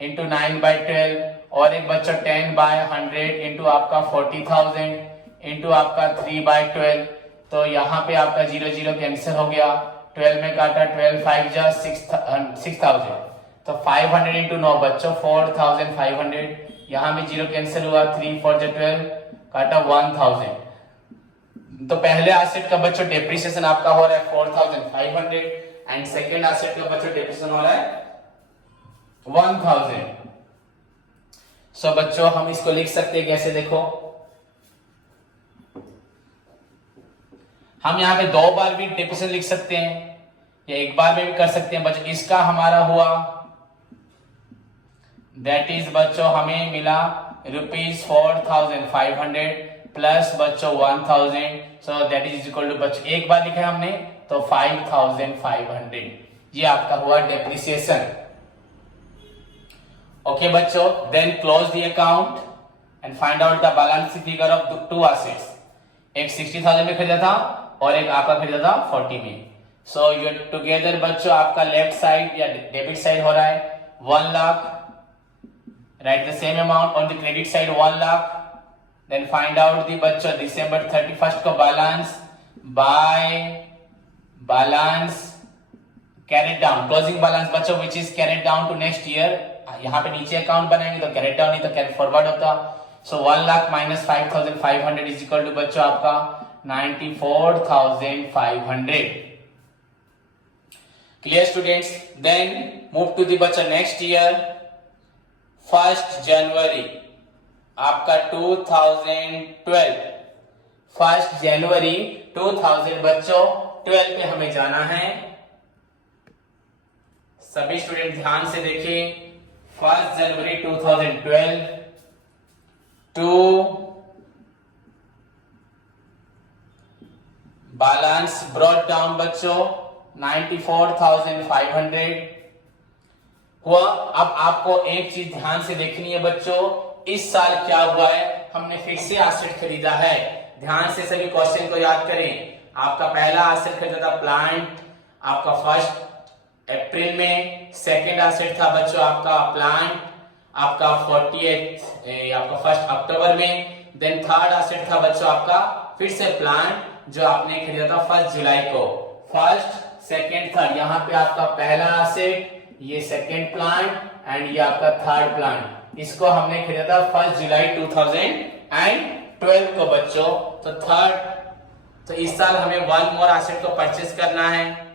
इंटू 9/12, और एक बच्चा 10/100 इंटू आपका 40,000 इंटू आपका 3/12। तो यहाँ पे आपका 0 कैंसिल हो गया, 12 में काटा, 12 5 जा 6,000, तो 500 इंटू 9 बच्चों 4,500, यहाँ में 0 कैंसिल हुआ, 3 4 जा 12 काटा 1,000। तो पहले एसेट का बच्चों डेप्रिसिएशन आपका हो रहा है 4,500 एंड सेकेंड एसेट का बच्चों डेप्रिसिएशन हो रहा है 1,000। सो बच्चों हम इसको लिख सकते हैं कैसे, देखो हम यहाँ पे 2 बार भी डेप्रिसिएशन लिख सकते हैं या एक बार में भी कर सकते हैं बच्चों। इसका हमारा हुआ दैट इज बच्चों हमें मिला ₹4,500 प्लस बच्चों 1,000, so that is equal to बच्चों एक बार लिखा है हमने तो 5,500। ये आपका हुआ डेप्रिसिएशन। ओके बच्चों, then close the account and find out the balance figure of 2 assets. एक 60,000 में खरीदा था और एक आपका खरीदा था 40 में। सो यू टुगेदर बच्चों आपका लेफ्ट साइड या डेबिट साइड हो रहा है 1 lakh, write the same amount on the credit side 1 lakh. Then find out the बच्चों दिसंबर 31 को balance by balance carried down, closing balance बच्चों which is carried down to next year. यहाँ पे नीचे अकाउंट बनाएंगे तो कैरेट डाउन नहीं तो कैरेट फॉरवर्ड होता। So 1 lakh minus 5,500 is equal to बच्चों आपका 94,500। Clear students? Then move to the बच्चा नेक्स्ट ईयर 1 जनवरी आपका 2012, 1 जनवरी 2000 बच्चों 12 पे हमें जाना है। सभी स्टूडेंट ध्यान से देखिए, 1 जनवरी 2012 टू बैलेंस ब्रॉट डाउन बच्चों 94,500 हुआ। अब आपको एक चीज ध्यान से देखनी है बच्चों, इस साल क्या हुआ है, हमने फिर से एसेट खरीदा है। ध्यान से सभी क्वेश्चन को याद करें। आपका पहला एसेट खरीदा था प्लांट आपका 1 अप्रैल में, सेकेंड एसेट था बच्चों आपका प्लांट आपका 1 अक्टूबर में। देन थर्ड एसेट था बच्चों आपका फिर से प्लांट जो आपने खरीदा था 1 जुलाई को। फर्स्ट, सेकेंड, थर्ड, यहाँ पे आपका पहला एसेट, ये सेकेंड प्लांट एंड ये आपका थर्ड प्लांट। इसको हमने खरीदा था 1 जुलाई 2012 को बच्चों। तो थर्ड, तो इस साल हमें 1 मोर एसेट को परचेस करना है।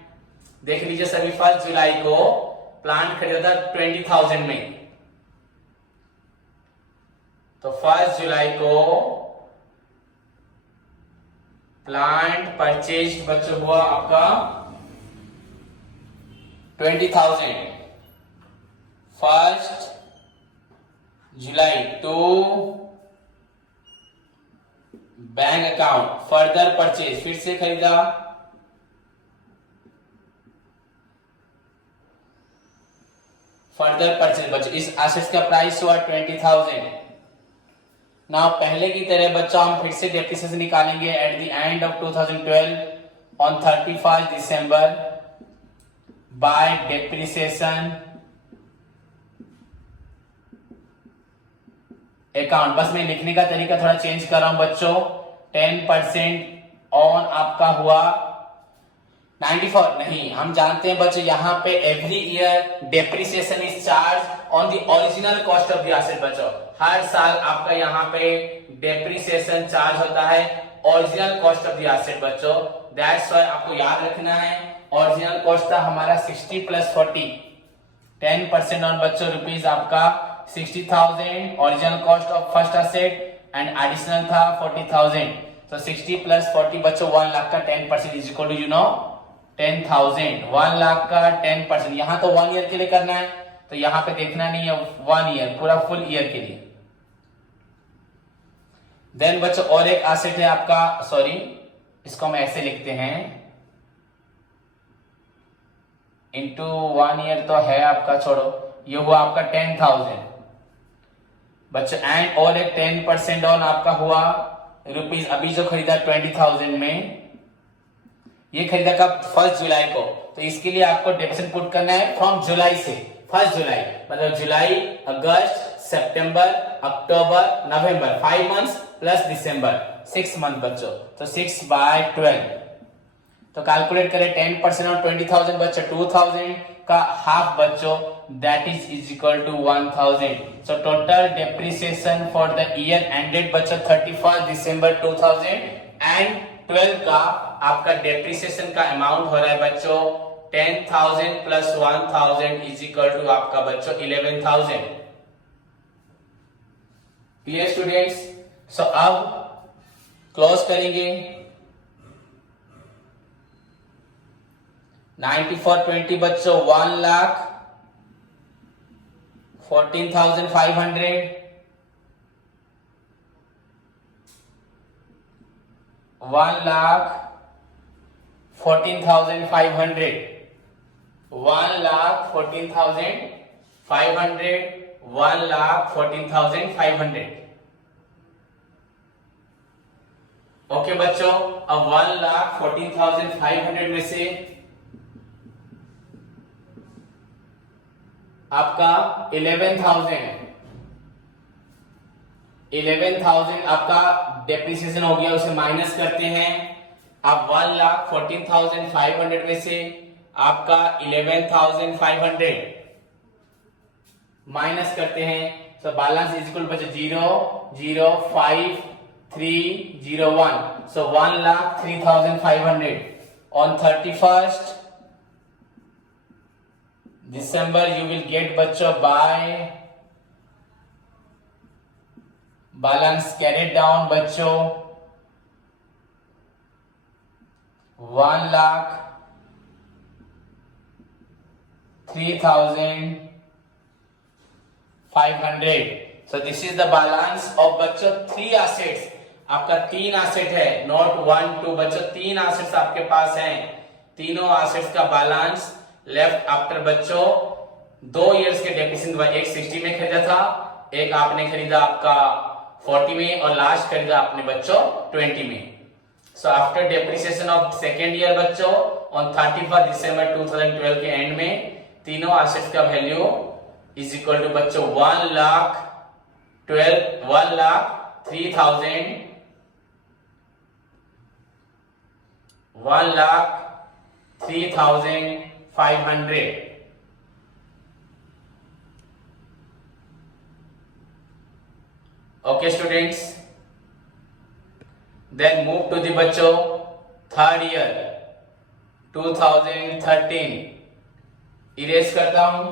देख लीजिए सभी 1 जुलाई को प्लांट खरीदा था 20,000 में, तो 1 जुलाई को प्लांट परचेज बच्चों हुआ आपका 20,000। 1 जुलाई to bank account further purchase, फिर से खरीदा फर्दर परचेज बच्चों। इस एसेट्स का प्राइस हुआ 20,000। ना पहले की तरह बच्चों हम फिर से डेप्रिसिएशन निकालेंगे eight the end of 2012 on 31 December bye depreciation account. बस मैं लिखने का तरीका थोड़ा चेंज कर रहा हूं बच्चों। 10% ऑन आपका हुआ 94, नहीं हम जानते हैं बच्चों यहाँ पे every year depreciation is charge on the original cost of the asset बच्चों। हर साल आपका यहाँ पे डेप्रिसिएशन चार्ज होता है original cost of the asset बच्चों। दैट्स व्हाई आपको याद रखना है ओरिजिनल कॉस्ट था हमारा 60 + 40, 10% ऑन बच्चों रुपीज आपका 60,000 original cost of first asset and additional था 40,000। तो 60 + 40 बच्चों 1 लाख का 10% इज इक्वल टू 10,000, 1,00,000 का 10%। यहां तो 1 ईयर के लिए करना है, तो यहां पे देखना नहीं है, 1 ईयर, पूरा फुल ईयर के लिए। देन बच्चों और एक एसेट है आपका, सॉरी इसको हम ऐसे लिखते हैं, इंटू 1 ईयर तो है आपका, छोड़ो, ये हुआ आपका 10,000 बच्चों। एंड और एक 10% ऑन आपका हुआ रुपीज, अभी जो खरीदा 20,000 में, ये खरीदा कब, 1 जुलाई को, तो इसके लिए आपको डेबिट पुट करना है फ्रॉम जुलाई से, 1 जुलाई, मतलब जुलाई, अगस्त, सितंबर, अक्टूबर, नवंबर, 5 मंथ्स प्लस दिसंबर, 6 मंथ बच्चों, तो 6/12। तो कैलकुलेट करें 10% ऑन 20,000 बच्चों, 2,000 का हाफ बच्चों, that is equal to 1,000। So total depreciation for the year ended बच्चों 31 दिसंबर 2012 का आपका डेप्रिसिएशन का अमाउंट हो रहा है बच्चों 10,000 प्लस 1,000 इज इक्वल टू आपका बच्चों 11,000। Clear students? सो अब क्लोज करेंगे। 9420 बच्चों 1,14,500, 1,14,500, 1,14,500, 1,14,500। ओके बच्चों, अब 1,14,500 में से आपका 11,000 आपका डेप्रिसिएशन हो गया, उसे माइनस करते हैं। अब 1,14,500 में से आपका 11,500 माइनस करते हैं, तो बैलेंस इज इक्वल बचा 0,05301, सो 1,03,500 on 31st December you will get बच्चों by balance carried down बच्चों 1,03,500। So this is the balance of बच्चों 3 assets। आपका 3 एसेट है, नॉट 1 2 बच्चों, 3 एसेट्स आपके पास हैं। तीनों एसेट्स का बैलेंस लेफ्ट आफ्टर बच्चों 2 इयर्स के डेप्रिसिएशन, एक 60 में खरीदा था, एक आपने खरीदा आपका 40 में, और लास्ट खरीदा आपने बच्चों 20 में। So after depreciation of second year बच्चों ऑन 31 दिसंबर 2012 के एंड में तीनों एसेट्स का वैल्यू इज इक्वल टू बच्चों 1,03,500। Okay students, then move to the बच्चों थर्ड ईयर 2013। इरेज करता हूं।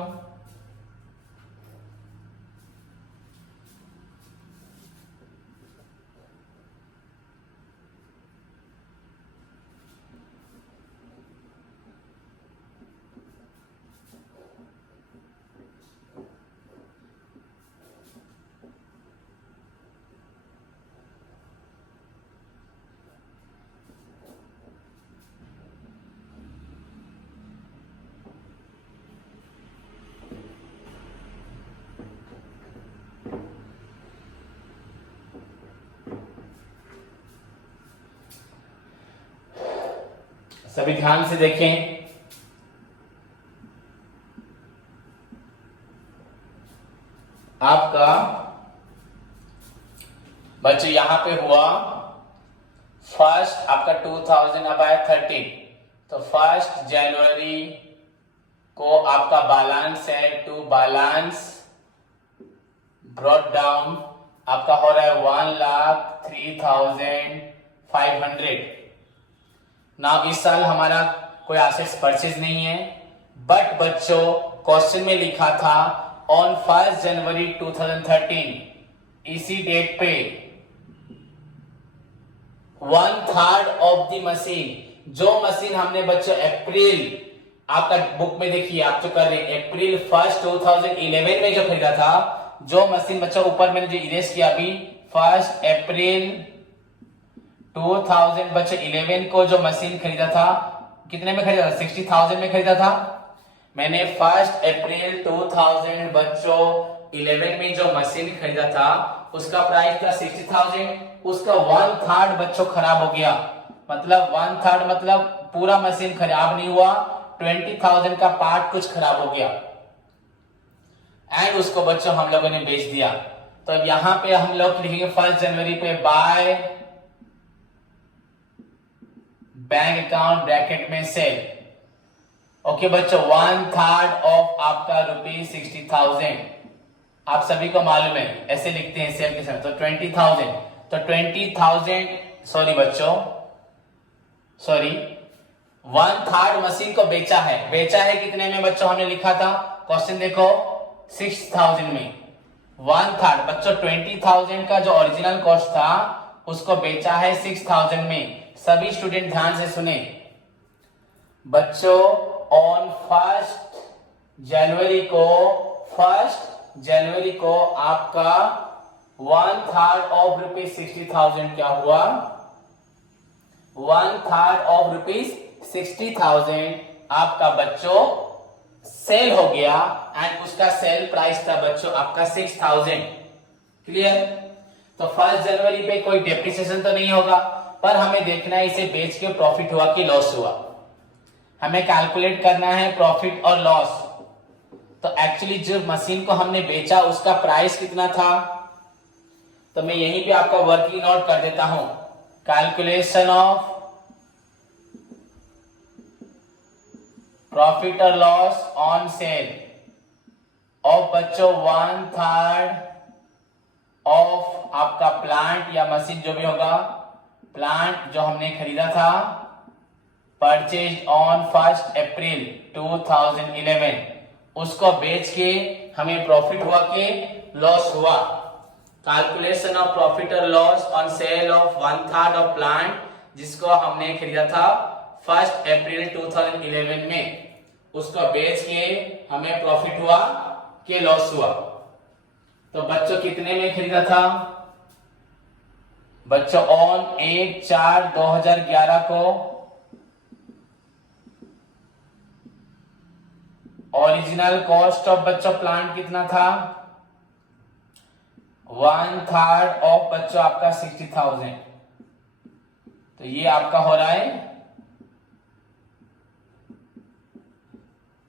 सभी ध्यान से देखें। आपका बच्चे यहां पे हुआ फर्स्ट आपका 2000 अब आया 13, तो 1 जनवरी को आपका बैलेंस है टू बैलेंस ब्रॉट डाउन आपका हो रहा है 1,03,500। ना इस साल हमारा कोई एसेट्स परचेज नहीं है, बट बच्चों क्वेश्चन में लिखा था ऑन 1 जनवरी 2013, इसी डेट पे 1/3 ऑफ द मशीन जो मशीन हमने बच्चों अप्रैल, आपका बुक में देखिए आप जो कर रहे हैं, अप्रैल 1 2011 में जो खरीदा था, जो मशीन बच्चों ऊपर मैंने जो इरेज किया अभी, 1 अप्रैल 2011 को जो मशीन खरीदा था, कितने में खरीदा था? 60,000 में खरीदा था मैंने। 1 अप्रैल 2000 बच्चों 11 में जो मशीन खरीदा था उसका प्राइस था 60,000। उसका 1/3 बच्चों खराब हो गया, मतलब 1/3 मतलब पूरा मशीन खराब नहीं हुआ, 20,000 का पार्ट कुछ खराब हो गया एंड उसको बच्चों हम लोगों ने बेच दिया। तो अब यहां पे हम लोग लिखेंगे 1 जनवरी पे बाय बैंक अकाउंट ब्रैकेट में सेल। ओके बच्चों, 1/3 ऑफ आपका ₹60,000 आप सभी को मालूम है, ऐसे लिखते हैं सेल के साथ। तो 20,000, तो 20,000 सॉरी बच्चों, सॉरी 1/3 मशीन को बेचा है। बेचा है कितने में बच्चों? हमने लिखा था, क्वेश्चन देखो, 6,000 में। 1/3 बच्चों 20,000 का जो ओरिजिनल कॉस्ट था उसको बेचा है 6,000 में। सभी स्टूडेंट ध्यान से सुने बच्चों, ऑन 1 जनवरी को आपका 1/3 ऑफ ₹60,000 क्या हुआ? 1/3 ऑफ ₹60,000 आपका बच्चों सेल हो गया एंड उसका सेल प्राइस था बच्चों आपका 6,000। क्लियर? तो 1 जनवरी पे कोई डेप्रिसिएशन तो नहीं होगा, पर हमें देखना है इसे बेच के प्रॉफिट हुआ कि लॉस हुआ। हमें कैलकुलेट करना है प्रॉफिट और लॉस। तो एक्चुअली जो मशीन को हमने बेचा उसका प्राइस कितना था? तो मैं यहीं पे आपका वर्किंग नोट कर देता हूं, कैलकुलेशन ऑफ प्रॉफिट और लॉस ऑन सेल ऑफ बच्चों 1/3 ऑफ आपका प्लांट या मशीन जो भी होगा, प्लांट जो हमने खरीदा था, परचेज ऑन 1 अप्रैल 2011, उसको बेच के हमें प्रॉफिट हुआ कि लॉस हुआ। कैलकुलेशन ऑफ प्रॉफिट और loss on sale of 1/3 of plant जिसको हमने खरीदा था 1 अप्रैल 2011 में, उसको बेच के हमें प्रॉफिट हुआ कि लॉस हुआ। तो बच्चों कितने में खरीदा था? बच्चों ऑन 8/4/2011 को ओरिजिनल कॉस्ट ऑफ बच्चों प्लांट कितना था? 1/3 ऑफ बच्चों आपका 60,000। तो ये आपका हो रहा है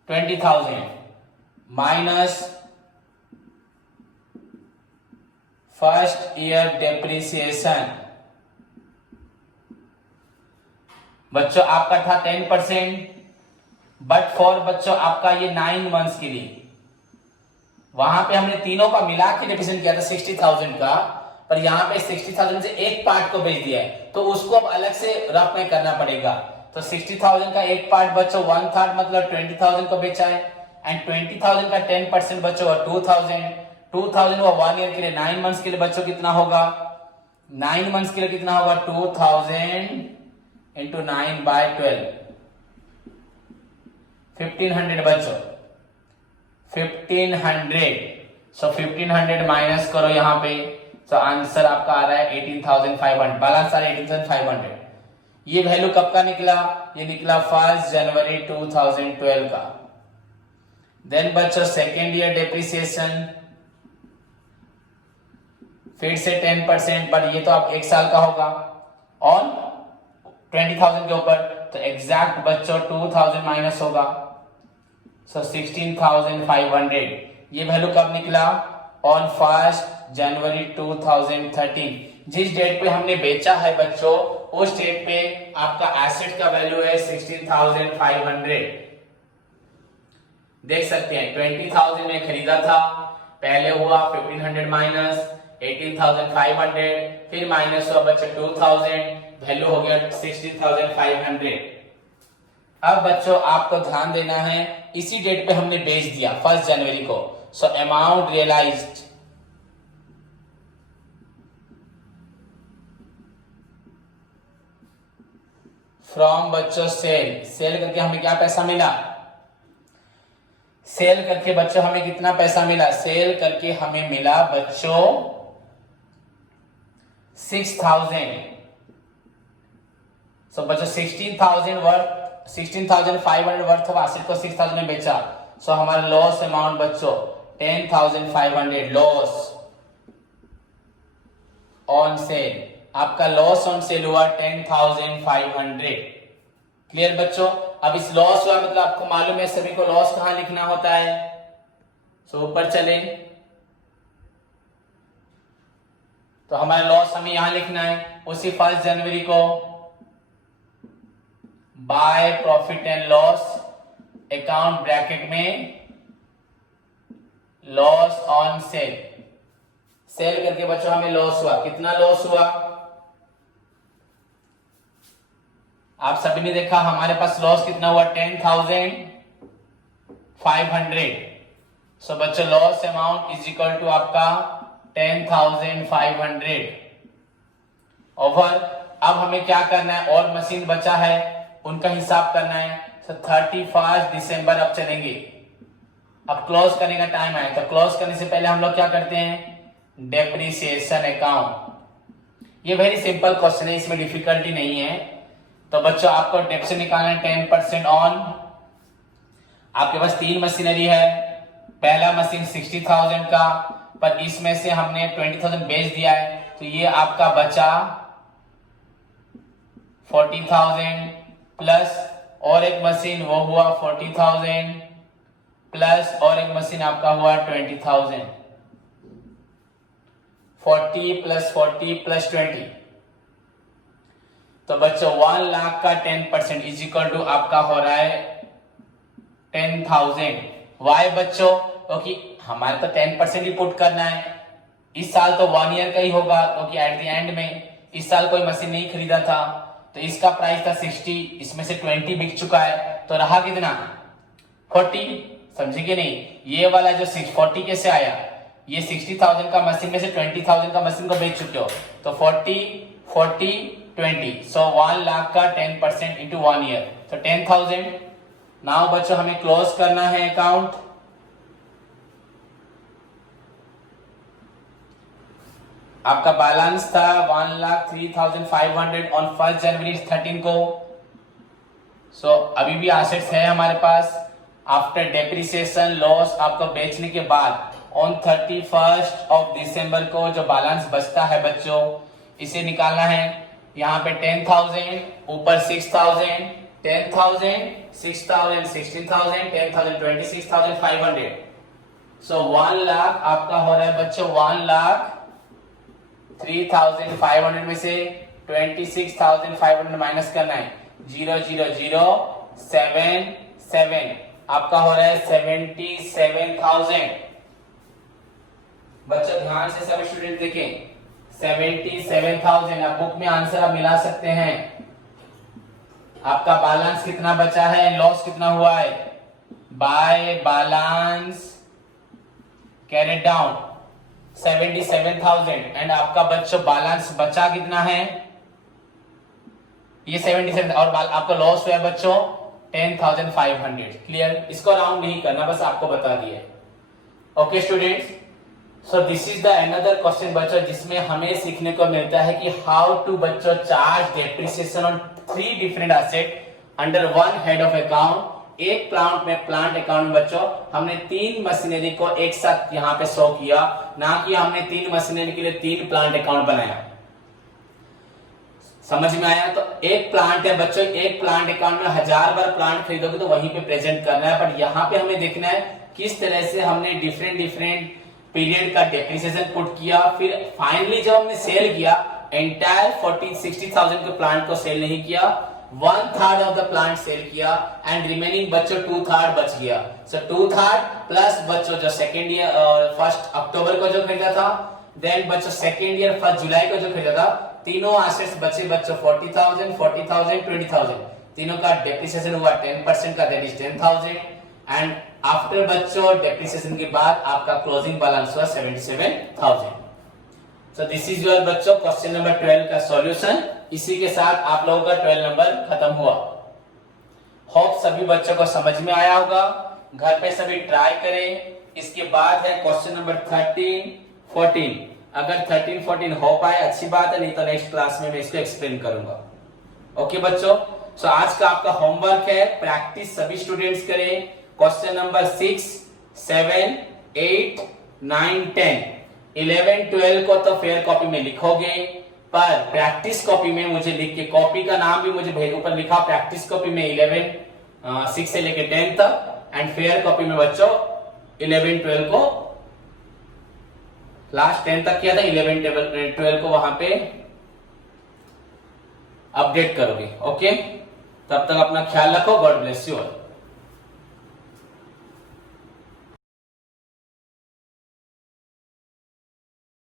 20,000 माइनस फर्स्ट ईयर डेप्रिसिएशन बच्चों आपका था 10%, बट फॉर बच्चों आपका ये 9 मंथ्स के लिए, वहां पे हमने तीनों का मिला के डेप्रिसिएशन किया था 60,000 का, पर यहाँ पे 60,000 से एक पार्ट को बेच दिया है, तो उसको अब अलग से रफ में करना पड़ेगा। तो 60,000 का एक पार्ट बच्चों 1/3 मतलब 20,000 को बेचा है एंड 20,000 का 10% बच्चों 2,000 वो 1 ईयर के लिए, 9 मंथ्स के लिए बच्चों कितना होगा? 9 मंथ्स के लिए कितना होगा? 2,000 इंटू 9/12, 1,500 बच्चों, 1,500। सो 1,500 माइनस करो यहाँ पे, तो आंसर आपका आ रहा है 18,500, बैलेंस आ रहा है 18,500। ये वैल्यू कब का निकला? ये निकला 1 जनवरी 2012 का। देन बच्चों सेकेंड ईयर डेप्रिसिएशन फिर से 10%, बट ये तो आप 1 साल का होगा ऑन 20,000 के ऊपर, तो एग्जैक्ट बच्चों 2,000 माइनस होगा, सो 16,500। ये वैल्यू कब निकला? ऑन 1 जनवरी 2013। जिस डेट पे हमने बेचा है बच्चों, उस डेट पे आपका एसेट का वैल्यू है 16,500। देख सकते हैं 20,000 में खरीदा था, पहले हुआ 1,500 माइनस 18,500, फिर माइनस हुआ बच्चों 2,000, वैल्यू हो गया 16,500। अब बच्चों आपको ध्यान देना है, इसी डेट पे हमने बेच दिया 1 जनवरी को, सो अमाउंट रियलाइज्ड फ्रॉम बच्चों सेल, सेल करके हमें क्या पैसा मिला, सेल करके बच्चों हमें कितना पैसा मिला, सेल करके हमें मिला बच्चों 6,000। सो बच्चों 16,500 वर्थ ऑफ एसेट को 6,000 में बेचा। सो हमारा लॉस अमाउंट बच्चों 10,500 लॉस ऑन सेल। आपका लॉस ऑन सेल हुआ 10,500। क्लियर बच्चों। अब इस लॉस हुआ मतलब आपको मालूम है सभी को लॉस कहां लिखना होता है। सो ऊपर चले तो हमारा लॉस हमें यहां लिखना है। उसी 1 जनवरी को by profit and loss account bracket में लॉस ऑन सेल, सेल करके बच्चों हमें लॉस हुआ। कितना लॉस हुआ आप सभी ने देखा, हमारे पास लॉस कितना हुआ 10,500। सो बच्चों loss amount is equal to आपका 10,500 ओवर। अब हमें क्या करना है, और मशीन बचा है उनका हिसाब करना है। तो 31 दिसंबर अब चलेंगे। अब क्लोज करने का टाइम आया तो क्लोज करने से पहले हम लोग क्या करते हैं, डेप्रिसिएशन अकाउंट। ये वेरी सिंपल क्वेश्चन है, इसमें डिफिकल्टी नहीं है। तो बच्चों आपको डेप्रिसिएशन निकालना है 10% ऑन। आपके पास 3 मशीनरी है। पहला मशीन 60,000 का, पर इसमें से हमने 20,000 बेच दिया है तो ये आपका बचा 40,000 प्लस और एक मशीन वो हुआ 40,000 प्लस और एक मशीन आपका हुआ 20,000। 40 प्लस 40 प्लस 20 तो बच्चों 1 लाख का 10% इज इक्वल टू आपका हो रहा है 10,000। वाई बच्चों, क्योंकि हमारे तो 10% ही पुट करना है। इस साल तो 1 ईयर का ही होगा क्योंकि एट द एंड में इस साल कोई मशीन नहीं खरीदा था तो इसका प्राइस था 60, इसमें से 20 बिक चुका है तो रहा कितना 40। समझे कि नहीं। ये वाला जो 40 कैसे आया, ये 60,000 का मशीन में से 20,000 का मशीन को बेच चुके हो तो 40 40 20। सो 1 लाख का 10% इंटू 1 ईयर तो 10,000। नाउ बच्चों हमें क्लोज करना है अकाउंट। आपका बैलेंस था 1,03,500 ऑन 1 जनवरी 13 को। सो अभी भी एसेट्स है हमारे पास। आफ्टर डेप्रिसिएशन लॉस आपको बेचने के बाद ऑन 31 दिसंबर को जो बैलेंस बचता है बच्चों इसे निकालना है। यहाँ पे 10,000 ऊपर 6,000 10,000 6,000 16,000 10,000 26,500। सो 1 लाख आपका हो रहा है बच्चों 1,03,500 में से 26,500 माइनस करना है 0,0,077 आपका हो रहा है 77,000। बच्चों ध्यान से सभी स्टूडेंट देखें 77,000। आप बुक में आंसर आप मिला सकते हैं। आपका बैलेंस कितना बचा है, लॉस कितना हुआ है, by balance carry down 77,000 and आपका बच्चों बैलेंस बचा कितना है ये 77 और आपका लॉस हुआ है बच्चों 10,500। क्लियर। इसको राउंड नहीं करना, बस आपको बता दिया। Okay students, so this is the another question बच्चों जिसमें हमें सीखने को मिलता है कि हाउ टू बच्चों charge depreciation on 3 different asset under 1 head of account. एक प्लांट अकाउंट में बच्चों हमने 3 मशीनरी को एक साथ यहाँ पे शो किया, ना कि हमने 3 मशीनरी के लिए 3 प्लांट अकाउंट बनाया। समझ में आया। तो एक प्लांट है बच्चों, एक प्लांट अकाउंट में 1000 बार प्लांट खरीदोगे तो वहीं पे प्रेजेंट करना है, पर यहाँ पे हमें देखना है किस तरह से हमने डिफरेंट पीरियड का डेप्रिसिएशन पुट किया। फिर फाइनली जब हमने सेल किया एंटायर 60,000 के प्लांट को सेल नहीं किया, 1/3 ऑफ द प्लांट सेल किया एंड रिमेनिंग बच्चों 2/3 बच गया। सो 2/3 प्लस बच्चों जो सेकेंड ईयर 1 अक्टूबर को जो खरीदा था, देन बच्चों सेकेंड ईयर 1 जुलाई को जो खरीदा था, तीनों एसेट्स बचे बच्चों 40,000 40,000 20,000। तीनों का डेप्रिसिएशन हुआ 10% का, दैट इज 10,000 एंड आफ्टर बच्चों डेप्रिसिएशन के बाद आपका क्लोजिंग बैलेंस हुआ 77,000। सो दिस इज योर बच्चों क्वेश्चन नंबर 12 का सॉल्यूशन। इसी के साथ आप लोगों का 12 नंबर खत्म हुआ। होप सभी बच्चों को समझ में आया होगा। घर पे सभी ट्राई करें। इसके बाद है क्वेश्चन नंबर 13, 14। अगर 13, 14 हो पाए अच्छी बात है, नहीं तो नेक्स्ट क्लास में मैं इसको एक्सप्लेन करूंगा। ओके बच्चों, सो आज का आपका होमवर्क है, प्रैक्टिस सभी स्टूडेंट्स करें। क्वेश्चन नंबर 6, 7, 8, 9, 10, 11, 12 को तो फेयर कॉपी में लिखोगे, पर प्रैक्टिस कॉपी में मुझे लिख के, कॉपी का नाम भी मुझे भेज, ऊपर लिखा प्रैक्टिस कॉपी में 11, 6 से लेके 10 तक, एंड फेयर कॉपी में बच्चों 11, 12 को, लास्ट 10 तक किया था, 11, 12 को वहां पे अपडेट करोगे। ओके, तब तक अपना ख्याल रखो। God bless you all.